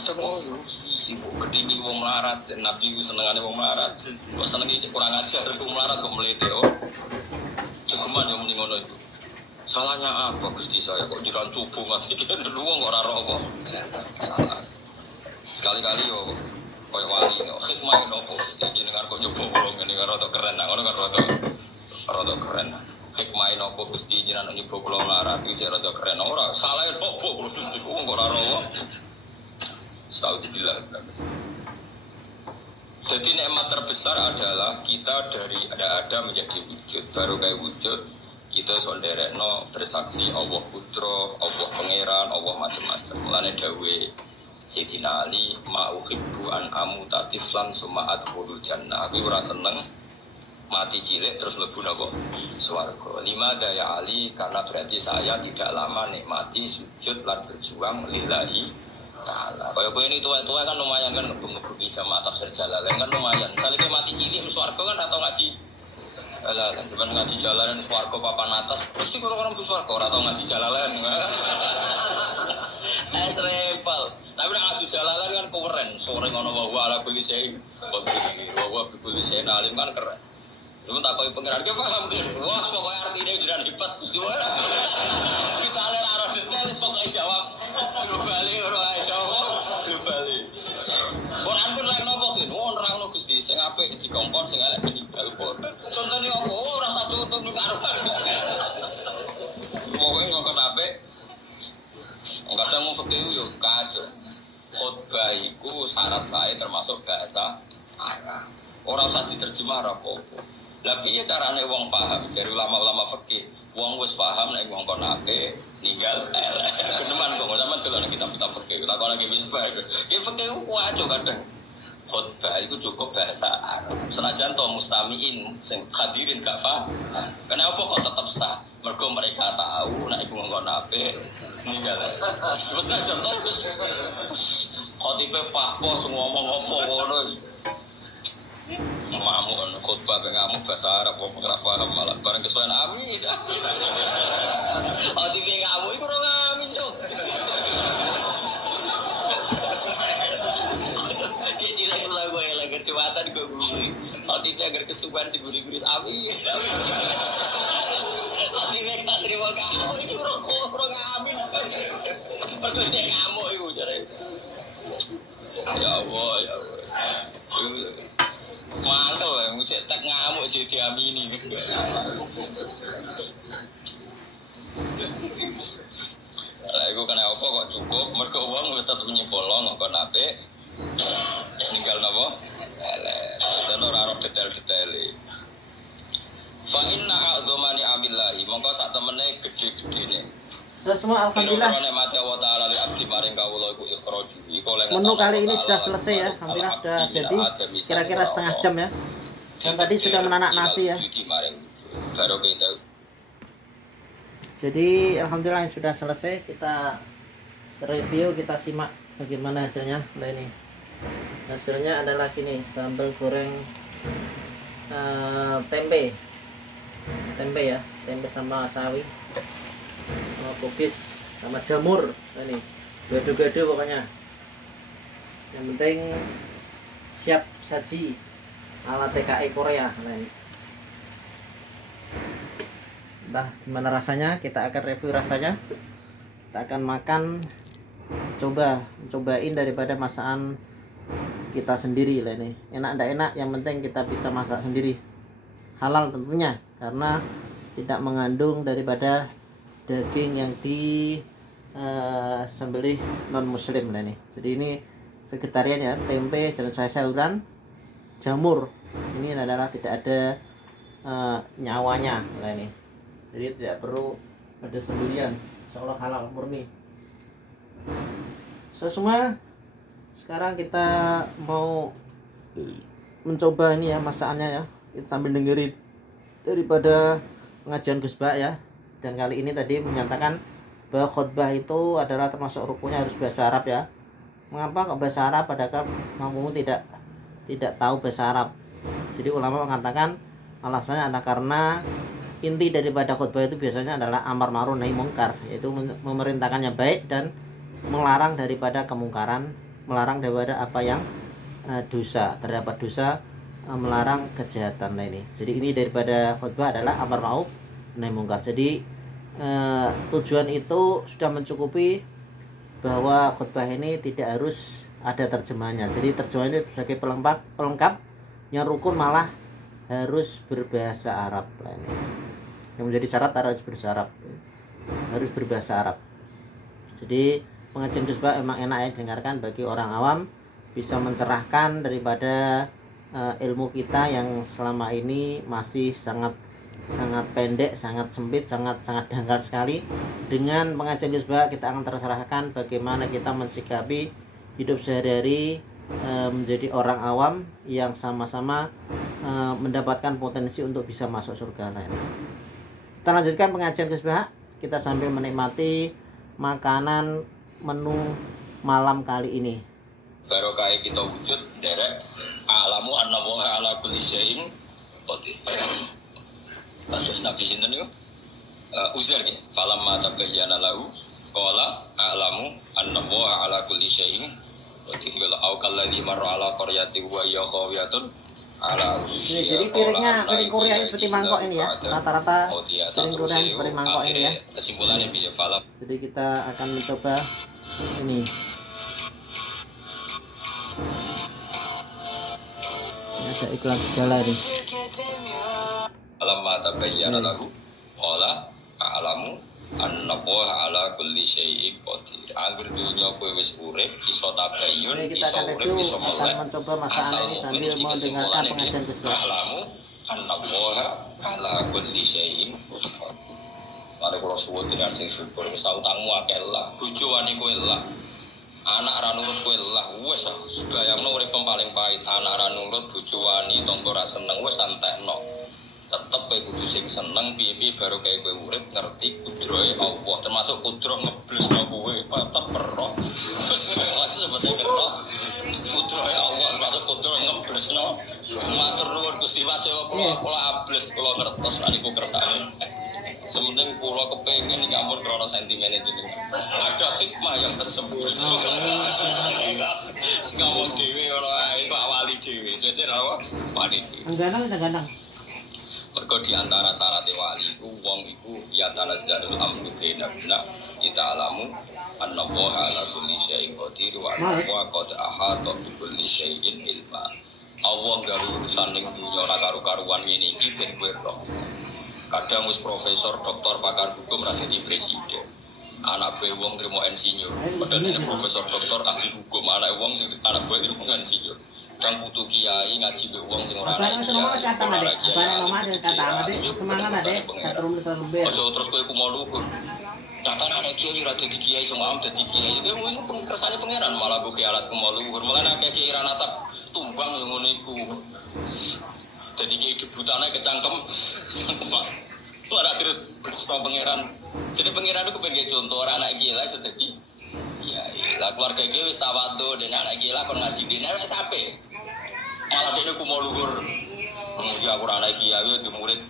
Aja ngono sih gedini wong melarat, Nabi ku senengane wong melarat. Kok senenge kurang ajar wong melarat kok mlete oh. Cukuman yo muni ngono itu. Salahnya apa Gusti saya kok jiran cupu ngasih dulu wong kok ora roh apa. Salah. Sekali-kali yo koyo wali no hikmah nopo jenengan kok nyoba kula ngene karo rada keren ngono kan rada keren hikmah nopo Gusti jenengan nyoba kula larat iki rada keren ora salah nopo Gusti kok ora roh tahu dibilang jadi nikmat terbesar adalah kita dari ada menjadi wujud baru kayak wujud kita sonderekno bersaksi Allah putra Allah pangeran Allah macam-macam mulane dawuhe Sayyidina Ali ma'uhibbu an amutatiflan suma'at khulul jannah aku ora seneng mati cilik terus mlebu napa swarga. Lima daya Ali karena berarti saya tidak lama nikmati sujud lan berjuang lillahi taala. Kaya kowe ini tua-tua kan lumayan kan ngebung-ngebungi jamaah tafsir Jalalain kan lumayan. Salike mati cilik mlebu swarga kan atau ngaji alah kan ngaji Jalalain swarga papan atas pasti kalau mlebu swarga ora tau ngaji Jalalain. Repal. Tapi nek ngaji Jalalain kan keren, sore ngono wa ala kulli syai. Wa bi kulli syai alim kan keren. Cuma tak koyo pengiran ke paham kan. Wah, pokoke artine jenengan hebat Gusti wae. Misale ora detail pokoke jawab. Globale ora jawab, globale. Quran ku lek nopo ki? Nerangno Gusti, sing apik dikongkon, sing elek peninggal pun. Contone opo? Ora sak contoh ning karo. Pokoke ngongkon apik. Kadang mau fikih yo kacau. Khotbah iku syarat saya termasuk bahasa Arab. Ora usah diterjemah apa-apa. Lah piye carane wong paham? Jare ulama-ulama fikih, wong wis paham nek wong kon apik ninggal elek. Geneman kok sampean dolan kitab-kitab fikih. Takon lagi misbah. Ki fikih ku kacau kadang. Khotbah itu cukup bahasa Arab. Senajan to mustamiin sing hadirin gak paham. Kenapa kok tetap sah? Mergo mereka tahu nek iku nggon apik ninggal. Wis senajan to khotibe pakpo ngomong apa ngono. Mamun khotbah pe ngamuk bahasa Arab kok ora paham malah bareng kesuwen amin. Khotibe ngamuk iku ora amin, Cuk. Kecilan kula gue lagi kecewatan gue guri. Khotibe agar kesuwen si guri-guri amin. Khotibe gak terima kamu iki ora amin. Ojo cek ngamuk iku jare. Ya Allah, ya Allah. Mantap ya, ngucek tak ngamuk jadi diamini. Lah iku kena apa kok cukup, mergo wong tetep nyimpulno kok apik. Ninggal napa? Elek. Dene ora ora detail-detaile. Fa inna a'dzamani abillahi, mongko sak temene gede-gedene. Semua alhamdulillah. Menu kali ini sudah selesai ya, alhamdulillah sudah jadi kira-kira setengah jam ya. Dan tadi sudah menanak nasi ya. Jadi alhamdulillah sudah selesai, kita review, kita simak bagaimana hasilnya. Nah ini hasilnya adalah gini, sambal goreng tempe ya, tempe sama sawi. Kubis sama jamur. Nah, ini gado-gado pokoknya. Yang penting siap saji ala TKI Korea. Nah, ini. Entah gimana rasanya, kita akan review rasanya. Kita akan makan, cobain daripada masakan kita sendiri lah ini. Enak ndak enak, yang penting kita bisa masak sendiri. Halal tentunya, karena tidak mengandung daripada daging yang sembelih non muslim lah ini. Jadi ini vegetarian ya, tempe dan sayur-sayuran, jamur. Ini adalah tidak ada nyawanya lah ini. Jadi tidak perlu ada sembelian, insyaallah halal murni. So semua, sekarang kita mau mencoba ini ya masakannya ya. Kita sambil dengerin daripada pengajian Gus Ba ya. Dan kali ini tadi menyatakan bahwa khutbah itu adalah termasuk rukunnya harus bahasa Arab ya. Mengapa kok bahasa Arab padahal makmum tidak tahu bahasa Arab? Jadi ulama mengatakan alasannya adalah karena inti daripada khutbah itu biasanya adalah amar ma'ruf nahi mungkar, yaitu memerintahkan yang baik dan melarang daripada kemungkaran, melarang daripada apa yang dosa, terdapat dosa, melarang kejahatan lainnya. Jadi ini daripada khutbah adalah amar ma'ruf nahi mungkar. Jadi tujuan itu sudah mencukupi bahwa khutbah ini tidak harus ada terjemahannya. Jadi terjemahannya sebagai pelengkap, yang rukun malah harus berbahasa Arab lainnya. Yang menjadi syarat harus berbahasa Arab. Jadi pengajian Gus Ba emang enak ya dengarkan bagi orang awam, bisa mencerahkan daripada ilmu kita yang selama ini masih sangat pendek, sangat sempit, sangat dangkal sekali. Dengan pengajian Gus Ba kita akan tercerahkan bagaimana kita mensikapi hidup sehari-hari menjadi orang awam yang sama-sama mendapatkan potensi untuk bisa masuk surga lain. Kita lanjutkan pengajian Gus Ba, kita sambil menikmati makanan menu malam kali ini. Barokah kita wujud derek alamu anna wa ala kulli syai'in qadir. Kasus Nabi sinten niku? Uzair nggih. Falamma tabayyana lahu qala a'lamu anna wa ala kulli syai'in qadir. Au kalladzi marra ala qaryatin wa hiya khawiyatun ala urushiha. Jadi piring Korea ini seperti mangkok ini ya. Rata-rata piring Korea seperti mangkok ini ya. Kesimpulannya piye falam. Jadi kita akan mencoba ini. Ini ada iklan segala nih. Falamma tabayyana lahu qala a'lamu anna wa ala kulli syai'in qadir. Angger dunya kowe wis urip iso tabayyun, Jadi kita iso akan urip, review, iso akan melek. mencoba masakan ini sambil mendengarkan pengajian Gus Ba. A'lamu anna wa ala kulli syai'in qadir. Mari kula suwun dengan sing syukur wis utangmu akeh lah, bojo wani kowe lah. Anak ra nurut kowe lah, wis bayangno urip paling pahit. Anak ra nurut, bojo wani, tangga ra seneng, wis santekno. Tetep kowe kudu sing seneng piye-piye baru kae kowe urip ngerti kudrahe Allah, termasuk kudrah ngeblesno kowe tetep perro. Wis wae sebete perro. Kudrahe Allah termasuk kudrah ngeblesno. Matur nuwun Gusti Mas kula ables kula ngertos niku kersane. Sementing kula kepengin nyampun krana sentimene jenengan. Ada hikmah yang tersembunyi. Ngomong dhewe ora ae kok wali dhewe. Sesuk apa? Wali dhewe. Gandang. Mergo di antara syarat wali iku wong iku ya tanazzalul amru baina kita alamu anna wa ala kulli syai'in qadir wa qad ahata bi kulli syai'in ilma. Allah gawe urusan ning dunya ora karu-karuan ngene iki ben kowe roh. Kadang wis profesor, doktor, pakar hukum ra dadi presiden. Anak gue wong trimo insinyur, padahal ini profesor doktor ahli hukum. Anak wong sing anak gue trimo insinyur. Dan putu kiai ngaji be wong sing ora ana kiai. Semangat Adek, aja terus kowe ku mau luhur. Datane ana kiai ora dadi kiai sing am dadi kiai. Kowe iku kersane pangeran malah buke alat ku mau luhur. Malah nek kiai ra nasab tumbang ngono iku. Dadi kiai debutane kecangkem. Ora terus pangeran. Jadi pangeran itu pengen contoh orang anak kiai lah sedadi kiai. Lah keluarga kiai wis tawadhu dan anak kiai lah kon ngaji dene wis sampe. Malah dene ku mau luhur. Ya ora anak kiai di murid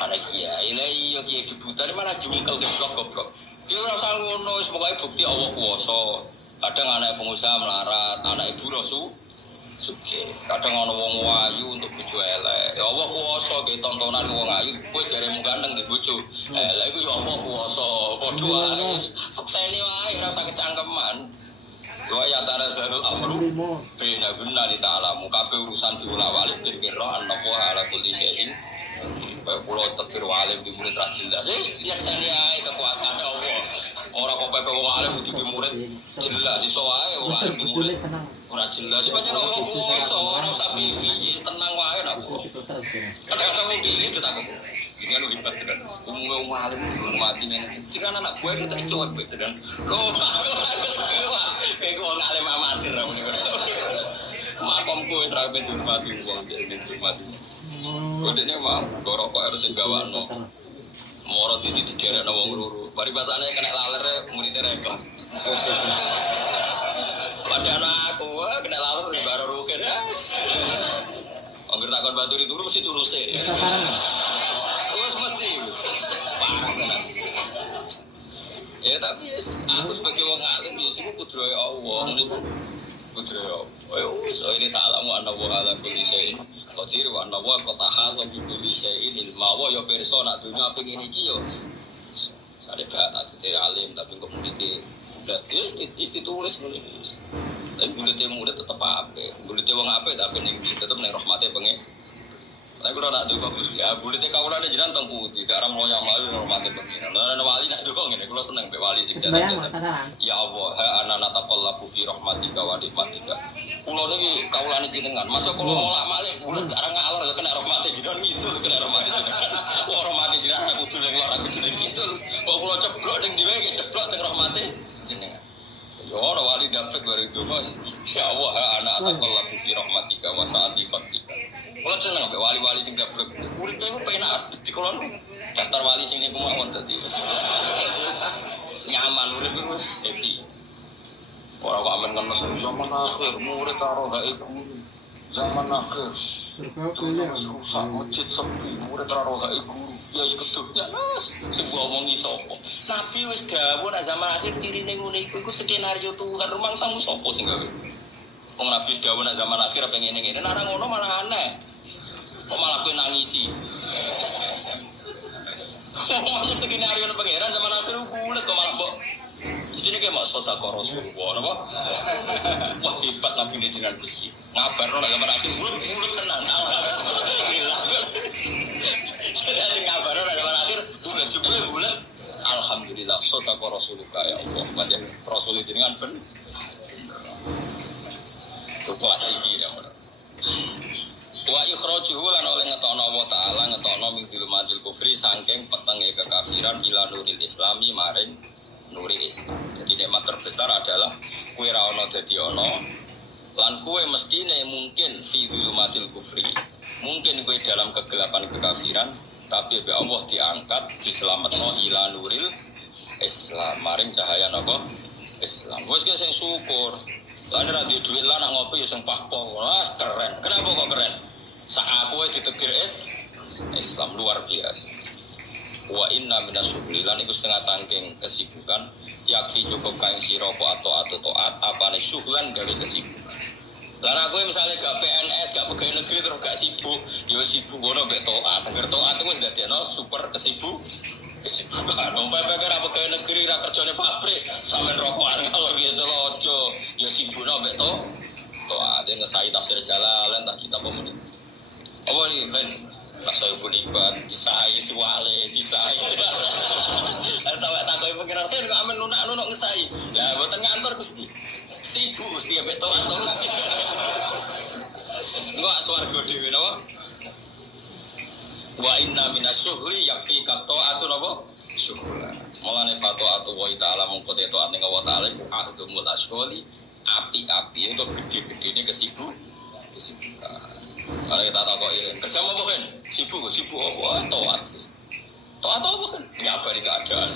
anak kiai. Lah iya kiai debutan malah jungkel goblok. Iki ora usah ngono, wis pokoke bukti Allah kuwasa. Kadang anak pengusaha melarat, anak ibu rasu sugih. Kadang ana wong ayu untuk bojo elek. Ya Allah kuwasa ge tontonan wong ayu, kowe jaremu ganteng di bojo. Elek iku ya Allah kuwasa. Padha wae. Seksene wae ora usah kecangkeman. Wa ya tanazalul amru bina gunna li ta'lamu kabeh urusan diulawali kira-kira ana wa ala kulli syai'in. Baik pulau tekir walim di murid rajin dah. Jadi yaksani aja kekuasaan Allah. Orang kau pakai wong alim di murid jelas. Iso aja wong alim di murid. Orang jelas. Sebenarnya Allah kuasa orang sapi tenang wae nak. Kadang-kadang mungkin itu tak kau. Jangan lu hebat kan. Umumnya wong alim mati nih. Jika anak buah kita cuek betul kan. Lo kayak gue wong alim amatir lah. Makomku serang dihormati wong jadi dihormati. Kodene mau rokok harus gawano. Moro titi diderekno wong loro. Bari basane kena laler muridé reklam. Padahal aku kena laler di baro rugen. Angger takon batu di turu mesti turu sik. Wes mesti. Separang tenan. Ya tapi aku sebagai wong alim ya sing kudu Allah niku. Kudu ayo ini ta'lamu anna wa ala kulli syai'in qadir wa anna wa qataha bi kulli syai'in ilma wa ya pirsa nak dunya pengin iki yo sare gak ate alim tapi kok murid ditulis nulis tapi murid tetep ape murid wong ape tapi ning tetep ning rahmate pengen. Tapi kalau nak duka Gusti, bulite kawulane jenengan teng pundi, dak ram loya malu hormate pengiran. Lah ana wali nak duka ngene, kula seneng mbek wali sing jane. Ya Allah, ha ana nataqallabu fi rahmatika wa nikmatika. Kula niki kawulane jenengan, masa kula molak-malik bulet dak ngalor kena rahmate jenengan ngidul kena rahmate jenengan. Wah rahmate jenengan kudu ning lor aku kudu ngidul. Kok kula ceblok ning diwe iki ceblok teng rahmate jenengan. Ya ora wali dapet bare Mas. Ya Allah, ha ana nataqallabu fi rahmatika wa sa'ati fatika. Kalau seneng sampai wali-wali sing gablek, uripnya itu penak di kolon daftar wali sing niku mawon dadi nyaman urip iku happy. Ora kok amen kan zaman akhir murid karo gawe guru. Zaman akhir. Rusak masjid sepi, murid karo gawe guru. Ya wis kedunya Mas, sing ngomongi sapa? Nabi wis dawuh nek zaman akhir cirine ngene iku skenario Tuhan rumang sang sapa sing gawe? Wong Nabi wis dawuh nek zaman akhir pengen ngene, nek ora ngono malah aneh. Kok malah kowe nangisi. Ngomongnya skenario nang pangeran zaman akhir bulet kok malah mbok. Isine kayak mak sedekah Rasulullah napa? Wah hebat Nabi ini jenengan Gusti. Ngabarno nek zaman akhir bulet tenan. Alhamdulillah. Jadi ngabarno nek zaman akhir bulet jebule bulet. Alhamdulillah sedekah Rasulullah ya Allah. Panjen Rasul jenengan ben. Itu kelas tinggi ya. Wa ikhrajuhu lan oleh ngetokno Allah taala ngetokno min dzulumatil kufri saking petenge kekafiran ila nuril islami maring nuril Islam. Jadi nikmat terbesar adalah kowe ra ono dadi ono lan kowe mestine mungkin fi dzulumatil kufri. Mungkin kowe dalam kegelapan kekafiran tapi be Allah diangkat diselametno ila nuril Islam maring cahaya napa? Islam. Wis sing syukur. Lan ra duwe dhuwit lan ngopi ya sing pahpo. Wah keren. Kenapa kok keren? Sak aku ditegir Islam luar biasa. Wa inna minasyuhri lan iku setengah saking kesibukan yakfi cukup kain siroko atau toat apane syuhlan dari kesibukan. Lan aku misalnya gak PNS gak pegawai negeri terus gak sibuk, yo sibuk ngono mek toat. Angger toat iku wis dadekno super kesibukan. Umpama ora pegawai negeri ra kerjane pabrik sampean rokokan ngalor gitu lho aja. Yo sibukno mek toat ngesai tafsir Jalalain tak kita pemuda. Apa ni kan saya pun ibad disai itu wale disai. Tahu tak kau pengiran saya juga aman nunak ngesai. Ya buatan ngantor Gusti. Sibuk Gusti ya betul atau Gusti. Enggak swarga dhewe napa? Wa inna minasyuhri yakfi qata'atu napa? Syuhra. Mulane fata'atu wa ta'ala mungko taat ning Allah taala a'dumul asyholi api-api itu gede-gedene kesibukan. Kalau kita tahu kerja mau bukan sibuk apa toat apa kan nyabari keadaan.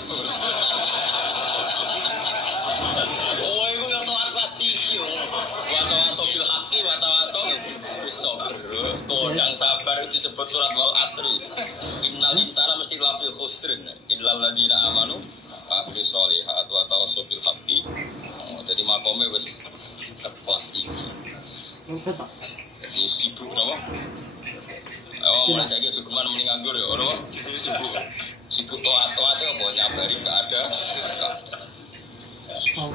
Oh itu yang toat pasti yo. Watawaso bil haqqi watawaso bis sabr. Yang sabar itu disebut surat wal asri. Innal insana mesti lafi khusrin illal ladzina amanu ahli sholihat wa tawassul haqqi. Jadi makome wis kelas tinggi. Jadi sibuk napa? Mulai saiki cukuman mending nganggur ya ora. Sibuk toat-toate apa nyabari gak ada.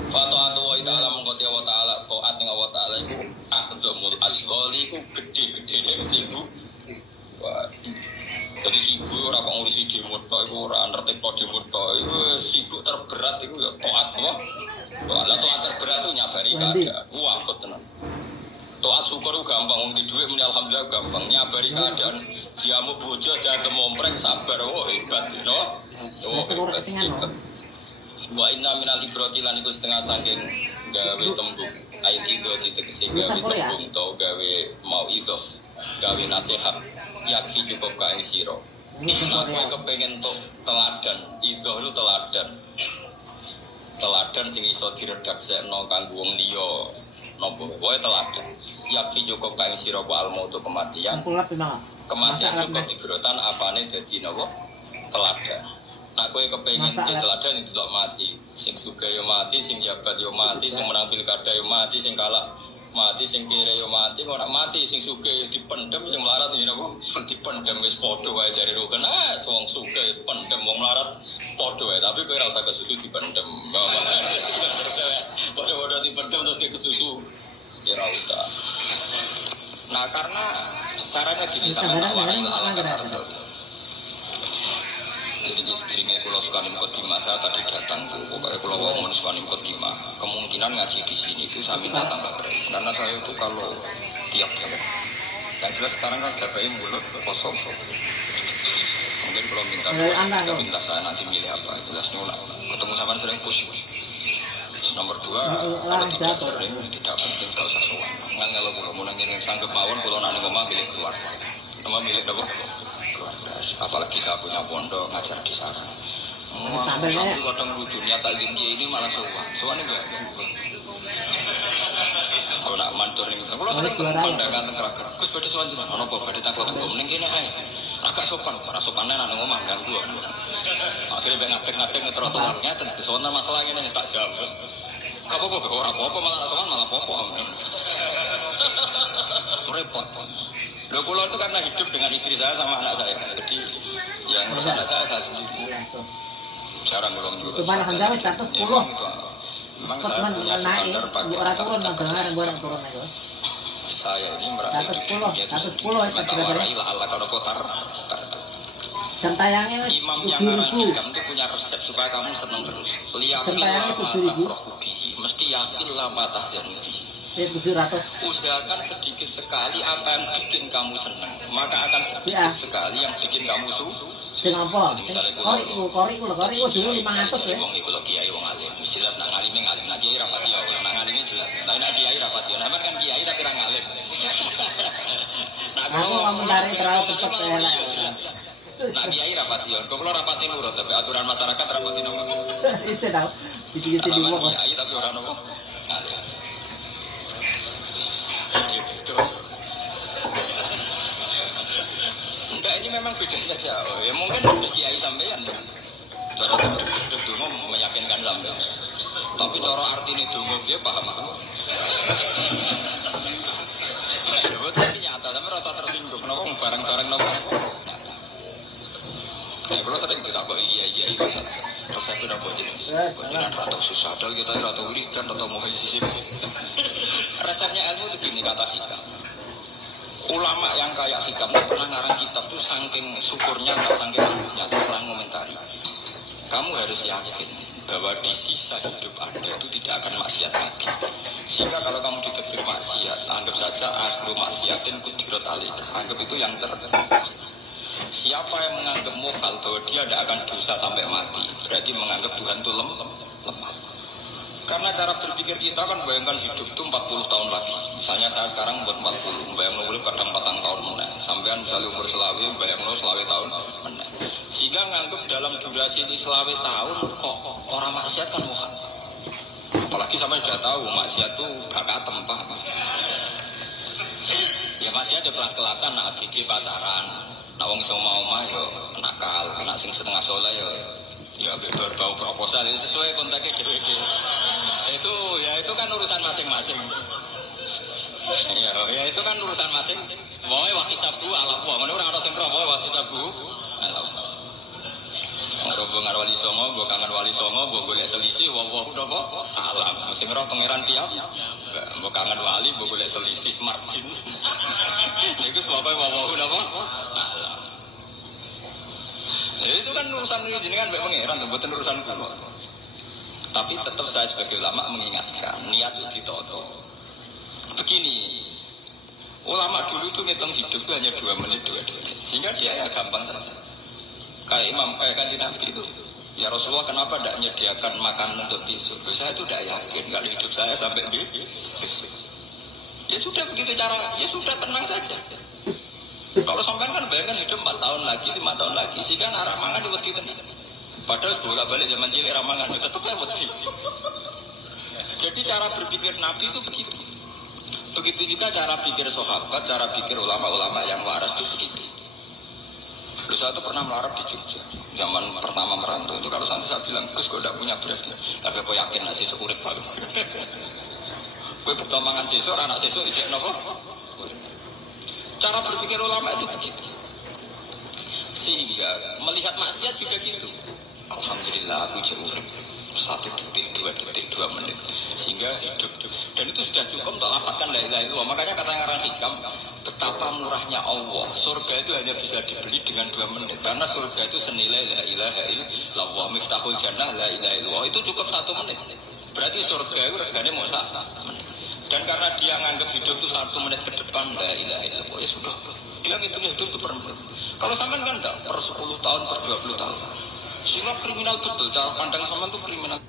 Fatwa Allah Ta'ala mengkoti Allah Ta'ala toat dengan Allah Ta'ala itu akzamul asghali itu gede-gedenya sibuk. Jadi sibuk orang kok ngurusi demo tok iku ora ngerti kok demo tok iku sibuk terberat iku ya toat apa? Toat terberat itu nyabari keadaan. Wah, tenan. Toat syukur gampang, wong di dhuwit muni alhamdulillah gampang. Nyabari keadaan diamu bojo dan temompreng sabar. Oh hebat, no. Oh hebat. Wa inna minal ibrati lan iku setengah saking gawe tembung. Ayat itu ditegese gawe tembung tau gawe mau itu. Gawe nasihat. Yakfi cukup kae sira. Nah, kowe kepengin tok teladan, itu lu teladan. Teladan sing iso diredaksekno kanggo wong liya. Napa kowe teladan. Yakfi cukup kae sira wa almautu kematian. Kematian cukup digerotan apane dadi napa? Teladan. Nah kowe kepengin teladan itu delok mati. Sing sugih yo mati, sing jabat yo mati, sing menang pilkada yo mati, sing kalah mati, sing kere yo mati, kok nak mati sing sugih dipendem, sing melarat yo napa? Dipendem wis padha wae jare rugen. Wong sugih pendem, wong melarat padha wae, tapi kowe ora usah kesusu dipendem. Padha-padha dipendem terus kesusu. Ya ora usah. Nah karena caranya gini sama tak warai ala. Jadi di screennya kalau suka nimkodimah saya tadi datang tuh, pokoknya kalau ngomong suka nimkodimah, kemungkinan ngaji di sini itu saya minta tambah berat, karena saya itu kalau tiap jam, yang jelas sekarang kan gapai mulut kosong, mungkin kalau minta saya nanti milih apa, jelas nolak, ketemu sama sering push. Nomor 2, kalau tidak sering, tidak penting kalau usah sowan, nggak kalau mau nangin yang sanggup mawon, kalau nanti ngomong milih keluar, nama milih apa? Apalagi saya punya pondok ngajar di sana. Sambil kadang lucu niat tinggi ini malah sowan enggak. Kalau nak mantur ini, kalau sering pandangan tenggerak. Gus pada sowan jenengan, ono apa badhe takut tembok ning kene ae. Agak sopan, para sopannya nang ngomong ganggu aku. Akhirnya ben ngatek-ngatek ngetrotoarnya ten kesowan masalah ngene tak jawab. Gak apa-apa, ora apa-apa malah sowan malah apa-apa. Repot. Loh, pulau itu karena hidup dengan istri saya sama anak saya. Jadi yang ngurus anak saya sendiri. Jarang pulang dulu. Kemarin kan 110. Memang saya punya standar pakai saya ini merasa hidup dunia itu metawarai lah ala kalau kotar. Dan tayangnya Imam yang ngarang hikam itu punya resep supaya kamu senang terus. Liyakilah mata rohubihi. Mesti yakinlah mata zanibihi. 700. Usahakan sedikit sekali apa yang bikin kamu senang, maka akan sedikit sekali yang bikin kamu Dengan apa? Kori dulu 500 ya. Wong iku lho kiai wong alim. Jelas nak ngalim nak kiai rapat ya, nak ngalim jelas. Tapi nak kiai rapat ya. Nama kan kiai tapi ra ngalim. Aku ngomong dari terlalu cepat ya. Nak kiai rapat ya. Kok kula rapatin nurut tapi aturan masyarakat rapatin apa? Bisa tahu. Bisi-bisi di bawah. Kiai tapi ora nopo. Ngalim. Enggak, ini memang bedanya jauh. Ya mungkin di kiai sampean cara hidup dungo meyakinkan sampean. Tapi cara artine dungo dia paham aku. Ya betul ini nyata, tapi rata tersinggung. Kenapa barang-barang nopo? Ya kalau sering kita bagi kiai kok resep apa jenis? Jangan rata susah, dal kita rata wiridan atau mau sisip. Resepnya ilmu itu gini kata hikam. Ulama yang kayak hikam itu pernah ngarang kitab tuh saking syukurnya atau saking angkuhnya terserah komentari. Kamu harus yakin bahwa di sisa hidup Anda itu tidak akan maksiat lagi. Sehingga kalau kamu ditegur maksiat, anggap saja akhiru maksiatin kudirat alih. Anggap itu yang Siapa yang menganggap mukhal bahwa dia tidak akan dosa sampai mati, berarti menganggap Tuhan itu lemah. Karena cara berpikir kita kan bayangkan hidup itu 40 tahun lagi. Misalnya saya sekarang umur 40, bayangkan umur kadang 4 tahun meneh. Sampean misalnya umur selawi, bayangkan selawi tahun meneh. Sehingga nganggep dalam durasi ini selawi tahun kok orang maksiat kan mukhal. Apalagi sampai sudah tahu maksiat itu bakal tempah. Ya maksiat ada kelas-kelasan, nak gigi pacaran, nak wong iso mau mah yo nakal, nak sing setengah soleh yo Ya berbau proposal itu sesuai kontaknya GWD. Itu kan urusan masing-masing. Ya itu kan urusan masing. Wae waktu sabu ala wong ngono ora ana sing propo waktu sabu. Ala. Rombongan wali songo, mbok kangen wali songo, mbok golek selisih wa napa? Alam. Sing roh pangeran tiap. Mbok kangen wali, mbok golek selisih margin. Niku sebab wa napa? Alam. Ya, itu kan urusan jenengan mbek pangeran, mboten urusan kula. Tapi tetap saya sebagai ulama mengingatkan niat itu ditoto. Begini, ulama dulu itu ngitung hidup itu hanya 2 menit, 2 detik, sehingga dia ya gampang saja. Kayak Imam, kayak Kanjeng Nabi itu, ya Rasulullah kenapa tidak menyediakan makan untuk besok? Saya itu tidak yakin kalau hidup saya sampai besok. Ya sudah begitu cara, ya sudah tenang saja. Kalau sampai kan bayangkan hidup 4 tahun lagi, 5 tahun lagi, sehingga arah mangan wedi tenang. Padahal bolak-balik zaman cilik ramangan tetap wedi. Jadi cara berpikir Nabi itu begitu. Begitu juga cara pikir sahabat, cara pikir ulama-ulama yang waras itu begitu. Lalu saya itu pernah melarap di Jogja, zaman pertama merantau itu kalau sampai saya bilang, Gus, kok tidak punya beras nih? Tapi aku yakin nasi sekurip paling. Gue pertambangan sesuk, anak sesuk ijek nopo. Cara berpikir ulama itu begitu. Sehingga melihat maksiat juga gitu. Alhamdulillah aku ijek urip 1 detik, 2 detik, 2 menit, sehingga hidup. Dan itu sudah cukup untuk lafadzkan la ilaha illallah. Makanya kata ngarang hikam, betapa murahnya Allah. Surga itu hanya bisa dibeli dengan 2 menit. Karena surga itu senilai la ilaha illallah. Miftahul jannah la ilaha illallah. Itu cukup 1 menit. Berarti surga itu regane mau 1 menit. Dan karena dia nganggap hidup itu 1 menit ke depan la ilaha illallah, ya sudah. Dia ngitungnya hidup itu per menit. Kalau sampean kan enggak, per 10 tahun, per 20 tahun. Sehingga kriminal betul, cara pandang sampean itu kriminal.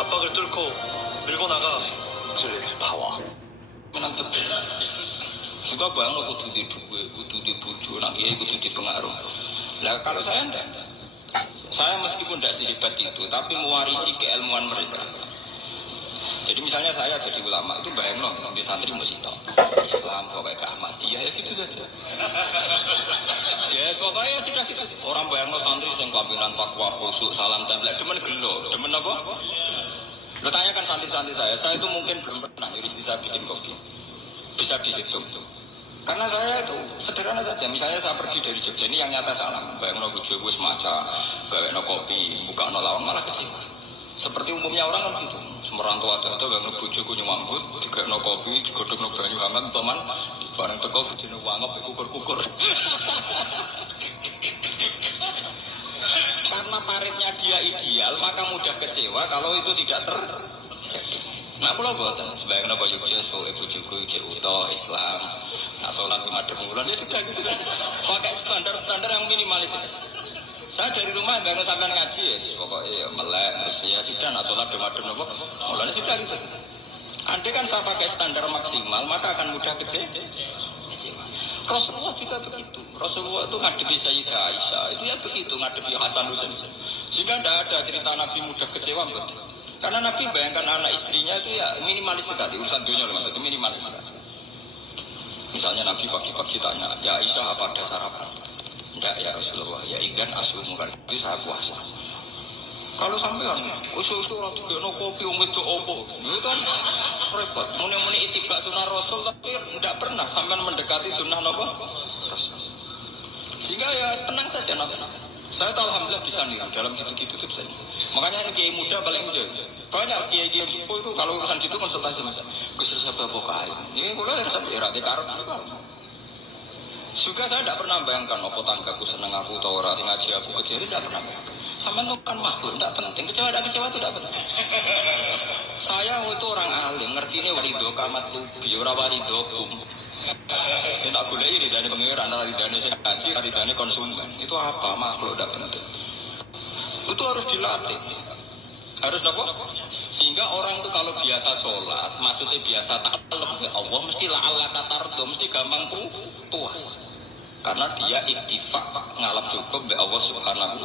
압박을 뚫고 밀고 나가 질리트 파워. Menang betul. Juga bang lo kudu di duwe, kudu di bojo, nak kiai kudu di pengaruh. Lah kalau saya enggak. Saya meskipun tidak sehebat itu, tapi mewarisi keilmuan mereka. Jadi misalnya saya jadi ulama itu bayang loh, nanti santri mesti tahu Islam pokoknya ke Ahmadiyah ya gitu saja. Ya pokoknya sudah gitu. Orang bayang loh santri yang pimpinan fatwa khusyuk salam template, demen gelo, demen apa? Lo tanyakan santri-santri saya itu mungkin belum pernah juristisi saya bikin kopi. Bisa dihitung. Karena saya itu sederhana saja. Misalnya saya pergi dari Jogja ini yang nyata salam. Bayang no bojo gue semaca, gawe no kopi, buka no lawang malah kecewa. Seperti umumnya orang kan gitu. Semerantau ada bayang no bojo gue nyuambut, juga no kopi, digodok no banyu hangat, teman. Barang teko bojone wangop, kukur-kukur. Karena paritnya dia ideal, maka mudah kecewa kalau itu tidak terjadi. Nah, kalau buatan sebagian apa Jogja, sebagai bujuku Jogja Uto, Islam, nah sholat di madem bulan, ya sudah gitu kan. Pakai standar-standar yang minimalis. Saya dari rumah bangun sampai ngaji ya, pokoknya melek, terus ya sudah, nah sholat di madem bulan, mulanya sudah gitu. Andai kan saya pakai standar maksimal, maka akan mudah kecewa. Rasulullah juga begitu. Rasulullah itu ngadepi Sayyidah Aisyah, itu ya begitu, ngadepi Hasan Husain. Sehingga tidak ada cerita Nabi mudah kecewa, betul. Karena Nabi bayangkan anak istrinya itu ya minimalis sekali, urusan dunia maksudnya minimalis sekali. Misalnya Nabi pagi-pagi tanya, ya Aisyah apa ada sarapan? Tidak ya Rasulullah, ya ikan aslumu kan, itu saya puasa. Kalau sampean, usul-usul orang juga no kopi, itu opo, itu kan repot. Muni-muni itibak sunnah Rasul, tapi tidak pernah sampean mendekati sunnah nopo Rasul. Sehingga ya tenang saja Nabi. Saya tahu alhamdulillah bisa niru dalam gitu-gitu itu bisa. Makanya ini kiai muda paling menjadi banyak kiai-kiai sepuh itu kalau urusan gitu konsultasi masa. Gus Resapa Bokai. Ini kalau ada sampai erati karep. Juga saya tidak pernah bayangkan apa tanggaku seneng aku atau orang ngaji aku kecil tidak pernah. Sampai itu kan makhluk tidak penting. Kecewa itu tidak penting. Saya itu orang alim, ngerti ini warido kamat tubi, ora warido kum. Ini tak boleh ini dari pengiran, dari ngaji, dari konsumen. Itu apa? Makhluk tidak penting. Itu harus dilatih. Harus apa? Sehingga orang itu kalau biasa sholat, maksudnya biasa takluk ya Allah, mesti la'alla katardo, mesti gampang puas. Karena dia iktifak ngalap cukup ya Allah subhanahu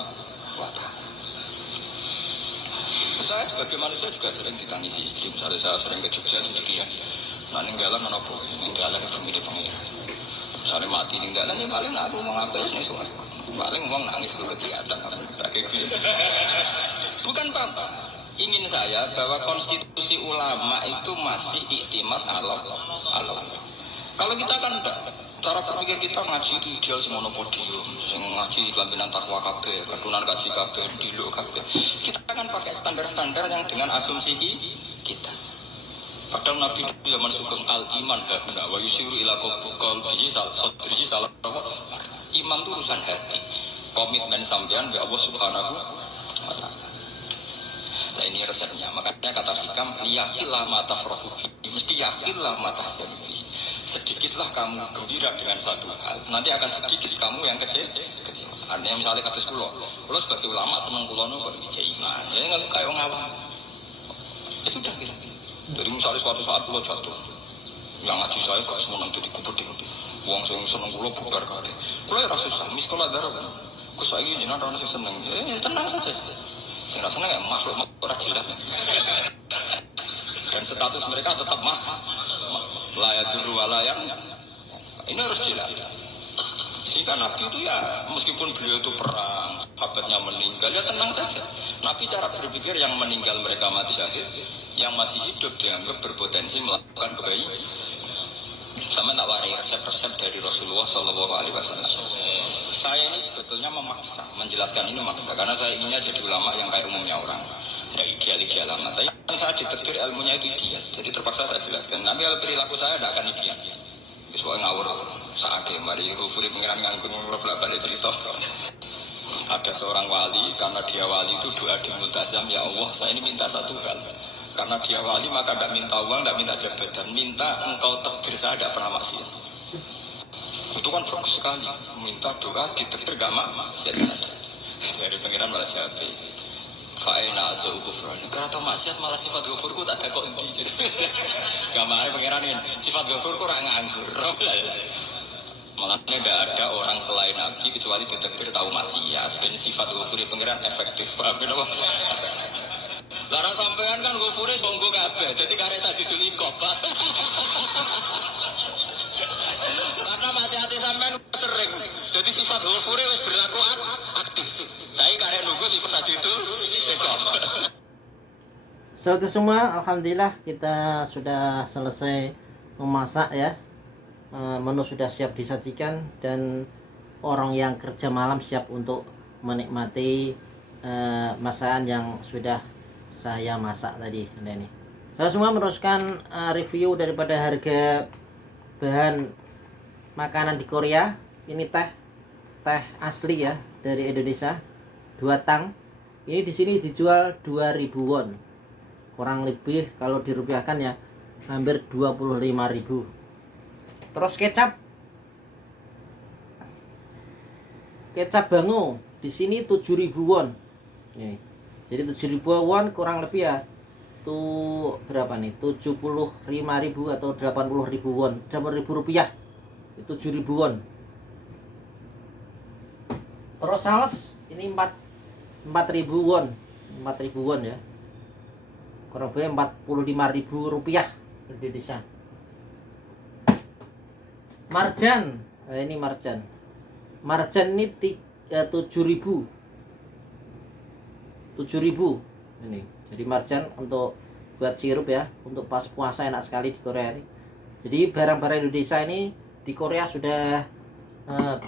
wa ta'ala. Saya sebagai manusia juga sering ditangisi istri. Misalnya saya sering ke Jogja sendirian. Nah, ninggalan ninggalan itu milih pengira. Misalnya mati ninggalan, ya paling aku mau ngapain nih suara. Paling uang nangis ke kegiatan bukan apa. Ingin saya bahwa konstitusi ulama itu masih iktimat Allah. Kalau kita kan enggak, cara berpikir kita ngaji itu ideal semono podium, ngaji Islaminan takwa kabeh, kedunan kaji kabeh, dilo kabeh. Kita kan pakai standar-standar yang dengan asumsi kita. Padahal Nabi itu zaman sugeng al-iman habna wa yusiru ila qalbihi sadrihi salah iman itu urusan hati. Komitmen sampean be Allah Subhanahu wa taala. Nah ini resepnya. Makanya kata hikam yakinlah mata frohubi. Mesti yakinlah mata tahzanbi. Sedikitlah kamu gembira dengan satu hal. Nanti akan sedikit kamu yang kecil. Artinya misalnya kata kulo sebagai ulama seneng kulo nu berbicara iman. Ya nggak kayak orang awam. Ya sudah kira-kira. Jadi misalnya suatu saat kulo jatuh, yang ngaji saya gak semua nanti dikubur di uang saya seneng kulo bubar kali. Kulo ya rasa susah. Miskola darah kan. Kus saya ini jinak orang seneng. Ya tenang saja. Saya seneng ya makhluk orang jilat. Dan status mereka tetap layak dulu layak. Ini harus jelas. Sehingga Nabi itu ya meskipun beliau itu perang, sahabatnya meninggal ya tenang saja. Nabi cara berpikir yang meninggal mereka mati syahid, yang masih hidup dianggap berpotensi melakukan kebaikan. Sama tak warai resep-resep dari Rasulullah SAW. Saya ini sebetulnya memaksa, menjelaskan ini memaksa karena saya inginnya jadi ulama yang kayak umumnya orang. Ya ideal amat. Tapi kan saya ditakdir ilmunya itu ideal, jadi terpaksa saya jelaskan. Tapi kalau perilaku saya tidak akan ideal. Soalnya ngawur saat mari rufuri pengiran ngangkut nguruf balik cerita. Ada seorang wali karena dia wali itu doa di multazam, ya Allah saya ini minta satu hal. Karena dia wali maka tidak minta uang, tidak minta jabatan, minta engkau takdir saya tidak pernah maksiat. Itu kan bagus sekali. Minta doa ditakdir gak maksiat. Dari pengiran malah siapa? Fa'ina atau kufran. Karena tau maksiat malah sifat ghafurku tak ada kok endi. Gamane pengiranin sifat ghafurku ora nganggur. Malah tidak ada orang selain Nabi kecuali ditakdir tahu maksiat dan sifat ghafuri pengiran efektif. Paham ya? Lara sampean kan ghafuri bonggo kabeh. Jadi karek sadidul ikop. Karena maksiat sampean sering. Jadi sifat ghafuri wis berlaku aktif. Saya karek nunggu sifat sadidul ikop. Saudara semua, alhamdulillah kita sudah selesai memasak ya. Menu sudah siap disajikan dan orang yang kerja malam siap untuk menikmati masakan yang sudah saya masak tadi. Ini. Saya semua meneruskan review daripada harga bahan makanan di Korea. Ini teh asli ya dari Indonesia, 2 tang. Ini di sini dijual 2.000 won. Kurang lebih kalau dirupiahkan ya hampir 25.000. Terus kecap bango di sini 7.000 won. Nih. Jadi 7.000 won kurang lebih ya tuh berapa nih? 75.000 atau 80.000 won. 80.000 rupiah. Itu 7.000 won. Terus saus ini 4.000 won. 4.000 won ya. Kurang lebih 45.000 rupiah Indonesia. Marjan, ini marjan. Marjan ini 7.000. 7.000 ini. Jadi marjan untuk buat sirup ya, untuk pas puasa enak sekali di Korea ini. Jadi barang-barang Indonesia ini di Korea sudah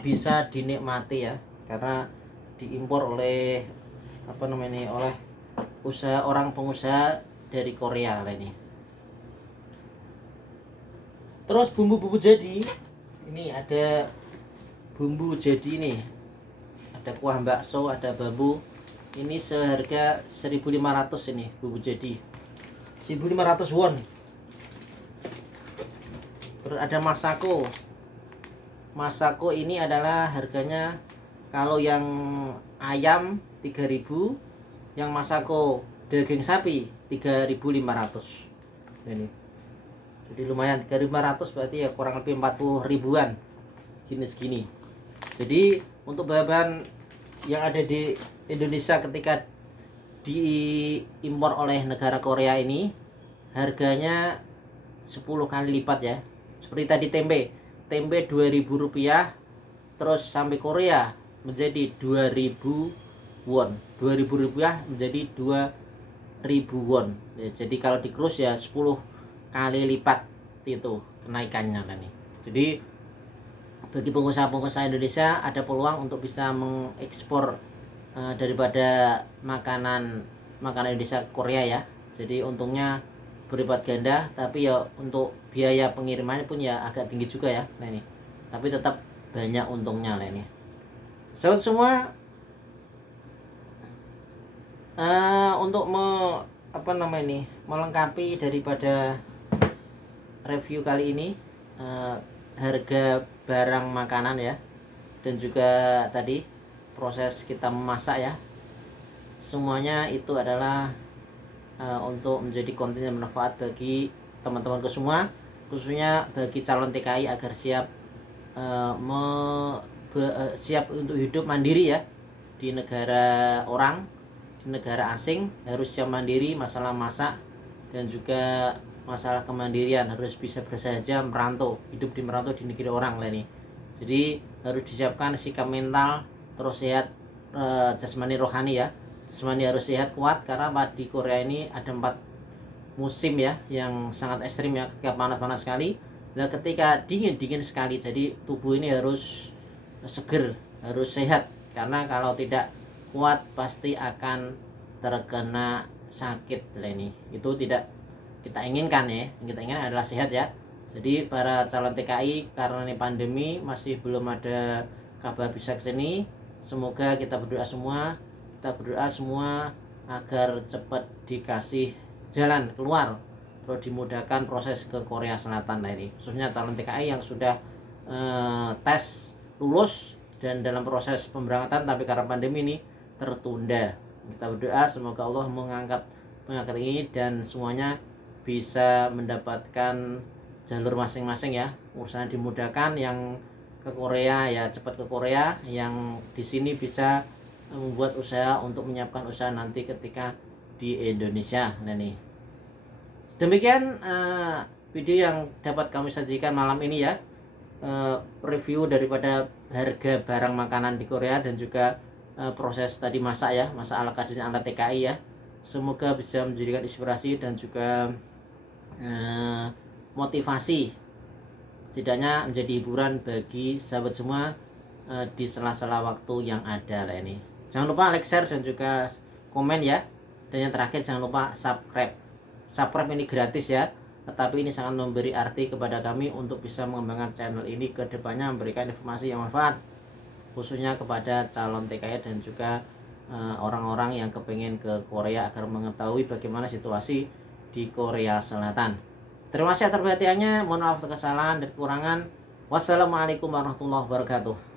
bisa dinikmati ya, karena diimpor oleh oleh orang pengusaha dari Korea lah ini. Terus bumbu-bumbu jadi ini ada bumbu jadi ini, ada kuah bakso, ada bambu. Ini seharga 1.500 ini bumbu jadi 1.500 won. Terus ada masako ini adalah harganya kalau yang ayam 3.000, yang masako daging sapi 3.500 ini. Jadi lumayan 3.500 berarti ya kurang lebih 40 ribuan jenis gini. Jadi untuk bahan yang ada di Indonesia ketika diimpor oleh negara Korea ini harganya 10 kali lipat ya. Seperti tadi tempe 2.000 rupiah, terus sampai Korea menjadi 2.000 won. 2.000 rupiah menjadi 2.000 won. Ya, jadi kalau di cruise ya 10 kali lipat itu kenaikannya nih. Jadi bagi pengusaha-pengusaha Indonesia ada peluang untuk bisa mengekspor daripada makanan Indonesia ke Korea ya. Jadi untungnya berlipat ganda, tapi ya untuk biaya pengirimannya pun ya agak tinggi juga ya. Nah ini. Tapi tetap banyak untungnya lah ini. Sahabat semua, untuk melengkapi daripada review kali ini, harga barang makanan ya, dan juga tadi proses kita memasak ya, semuanya itu adalah untuk menjadi konten yang bermanfaat bagi teman-teman semua, khususnya bagi calon TKI agar siap siap untuk hidup mandiri ya di negara orang, di negara asing, harus siap mandiri masalah masak dan juga masalah kemandirian, harus bisa bersahaja merantau, hidup di merantau di negeri orang lah ini. Jadi harus disiapkan sikap mental terus sehat, jasmani rohani ya. Jasmani harus sehat kuat karena di Korea ini ada 4 musim ya yang sangat ekstrim ya, ketika panas-panas sekali, dan ketika dingin sekali. Jadi tubuh ini harus seger, harus sehat, karena kalau tidak kuat pasti akan terkena sakit lah ini. Itu tidak kita inginkan ya. Yang kita inginkan adalah sehat ya. Jadi para calon TKI, karena ini pandemi masih belum ada kabar bisa kesini, semoga kita berdoa semua agar cepat dikasih jalan keluar, perlu dimudahkan proses ke Korea Selatan lah ini, khususnya calon TKI yang sudah tes lulus dan dalam proses pemberangkatan tapi karena pandemi ini tertunda. Kita berdoa semoga Allah mengangkat ini dan semuanya bisa mendapatkan jalur masing-masing ya, urusan dimudahkan. Yang ke Korea ya cepat ke Korea, yang di sini bisa membuat usaha untuk menyiapkan usaha nanti ketika di Indonesia. Nah nih, demikian video yang dapat kami sajikan malam ini ya, review daripada harga barang makanan di Korea dan juga proses tadi masak ya, masak ala kadarnya ala TKI ya. Semoga bisa menjadikan inspirasi dan juga motivasi, setidaknya menjadi hiburan bagi sahabat semua di sela-sela waktu yang ada lah ini. Jangan lupa like, share dan juga komen ya. Dan yang terakhir jangan lupa subscribe ini gratis ya, tetapi ini sangat memberi arti kepada kami untuk bisa mengembangkan channel ini ke depannya, memberikan informasi yang manfaat khususnya kepada calon TKI dan juga orang-orang yang kepengen ke Korea agar mengetahui bagaimana situasi di Korea Selatan. Terima kasih atas perhatiannya, mohon maaf atas kesalahan dan kekurangan. Wassalamualaikum warahmatullahi wabarakatuh.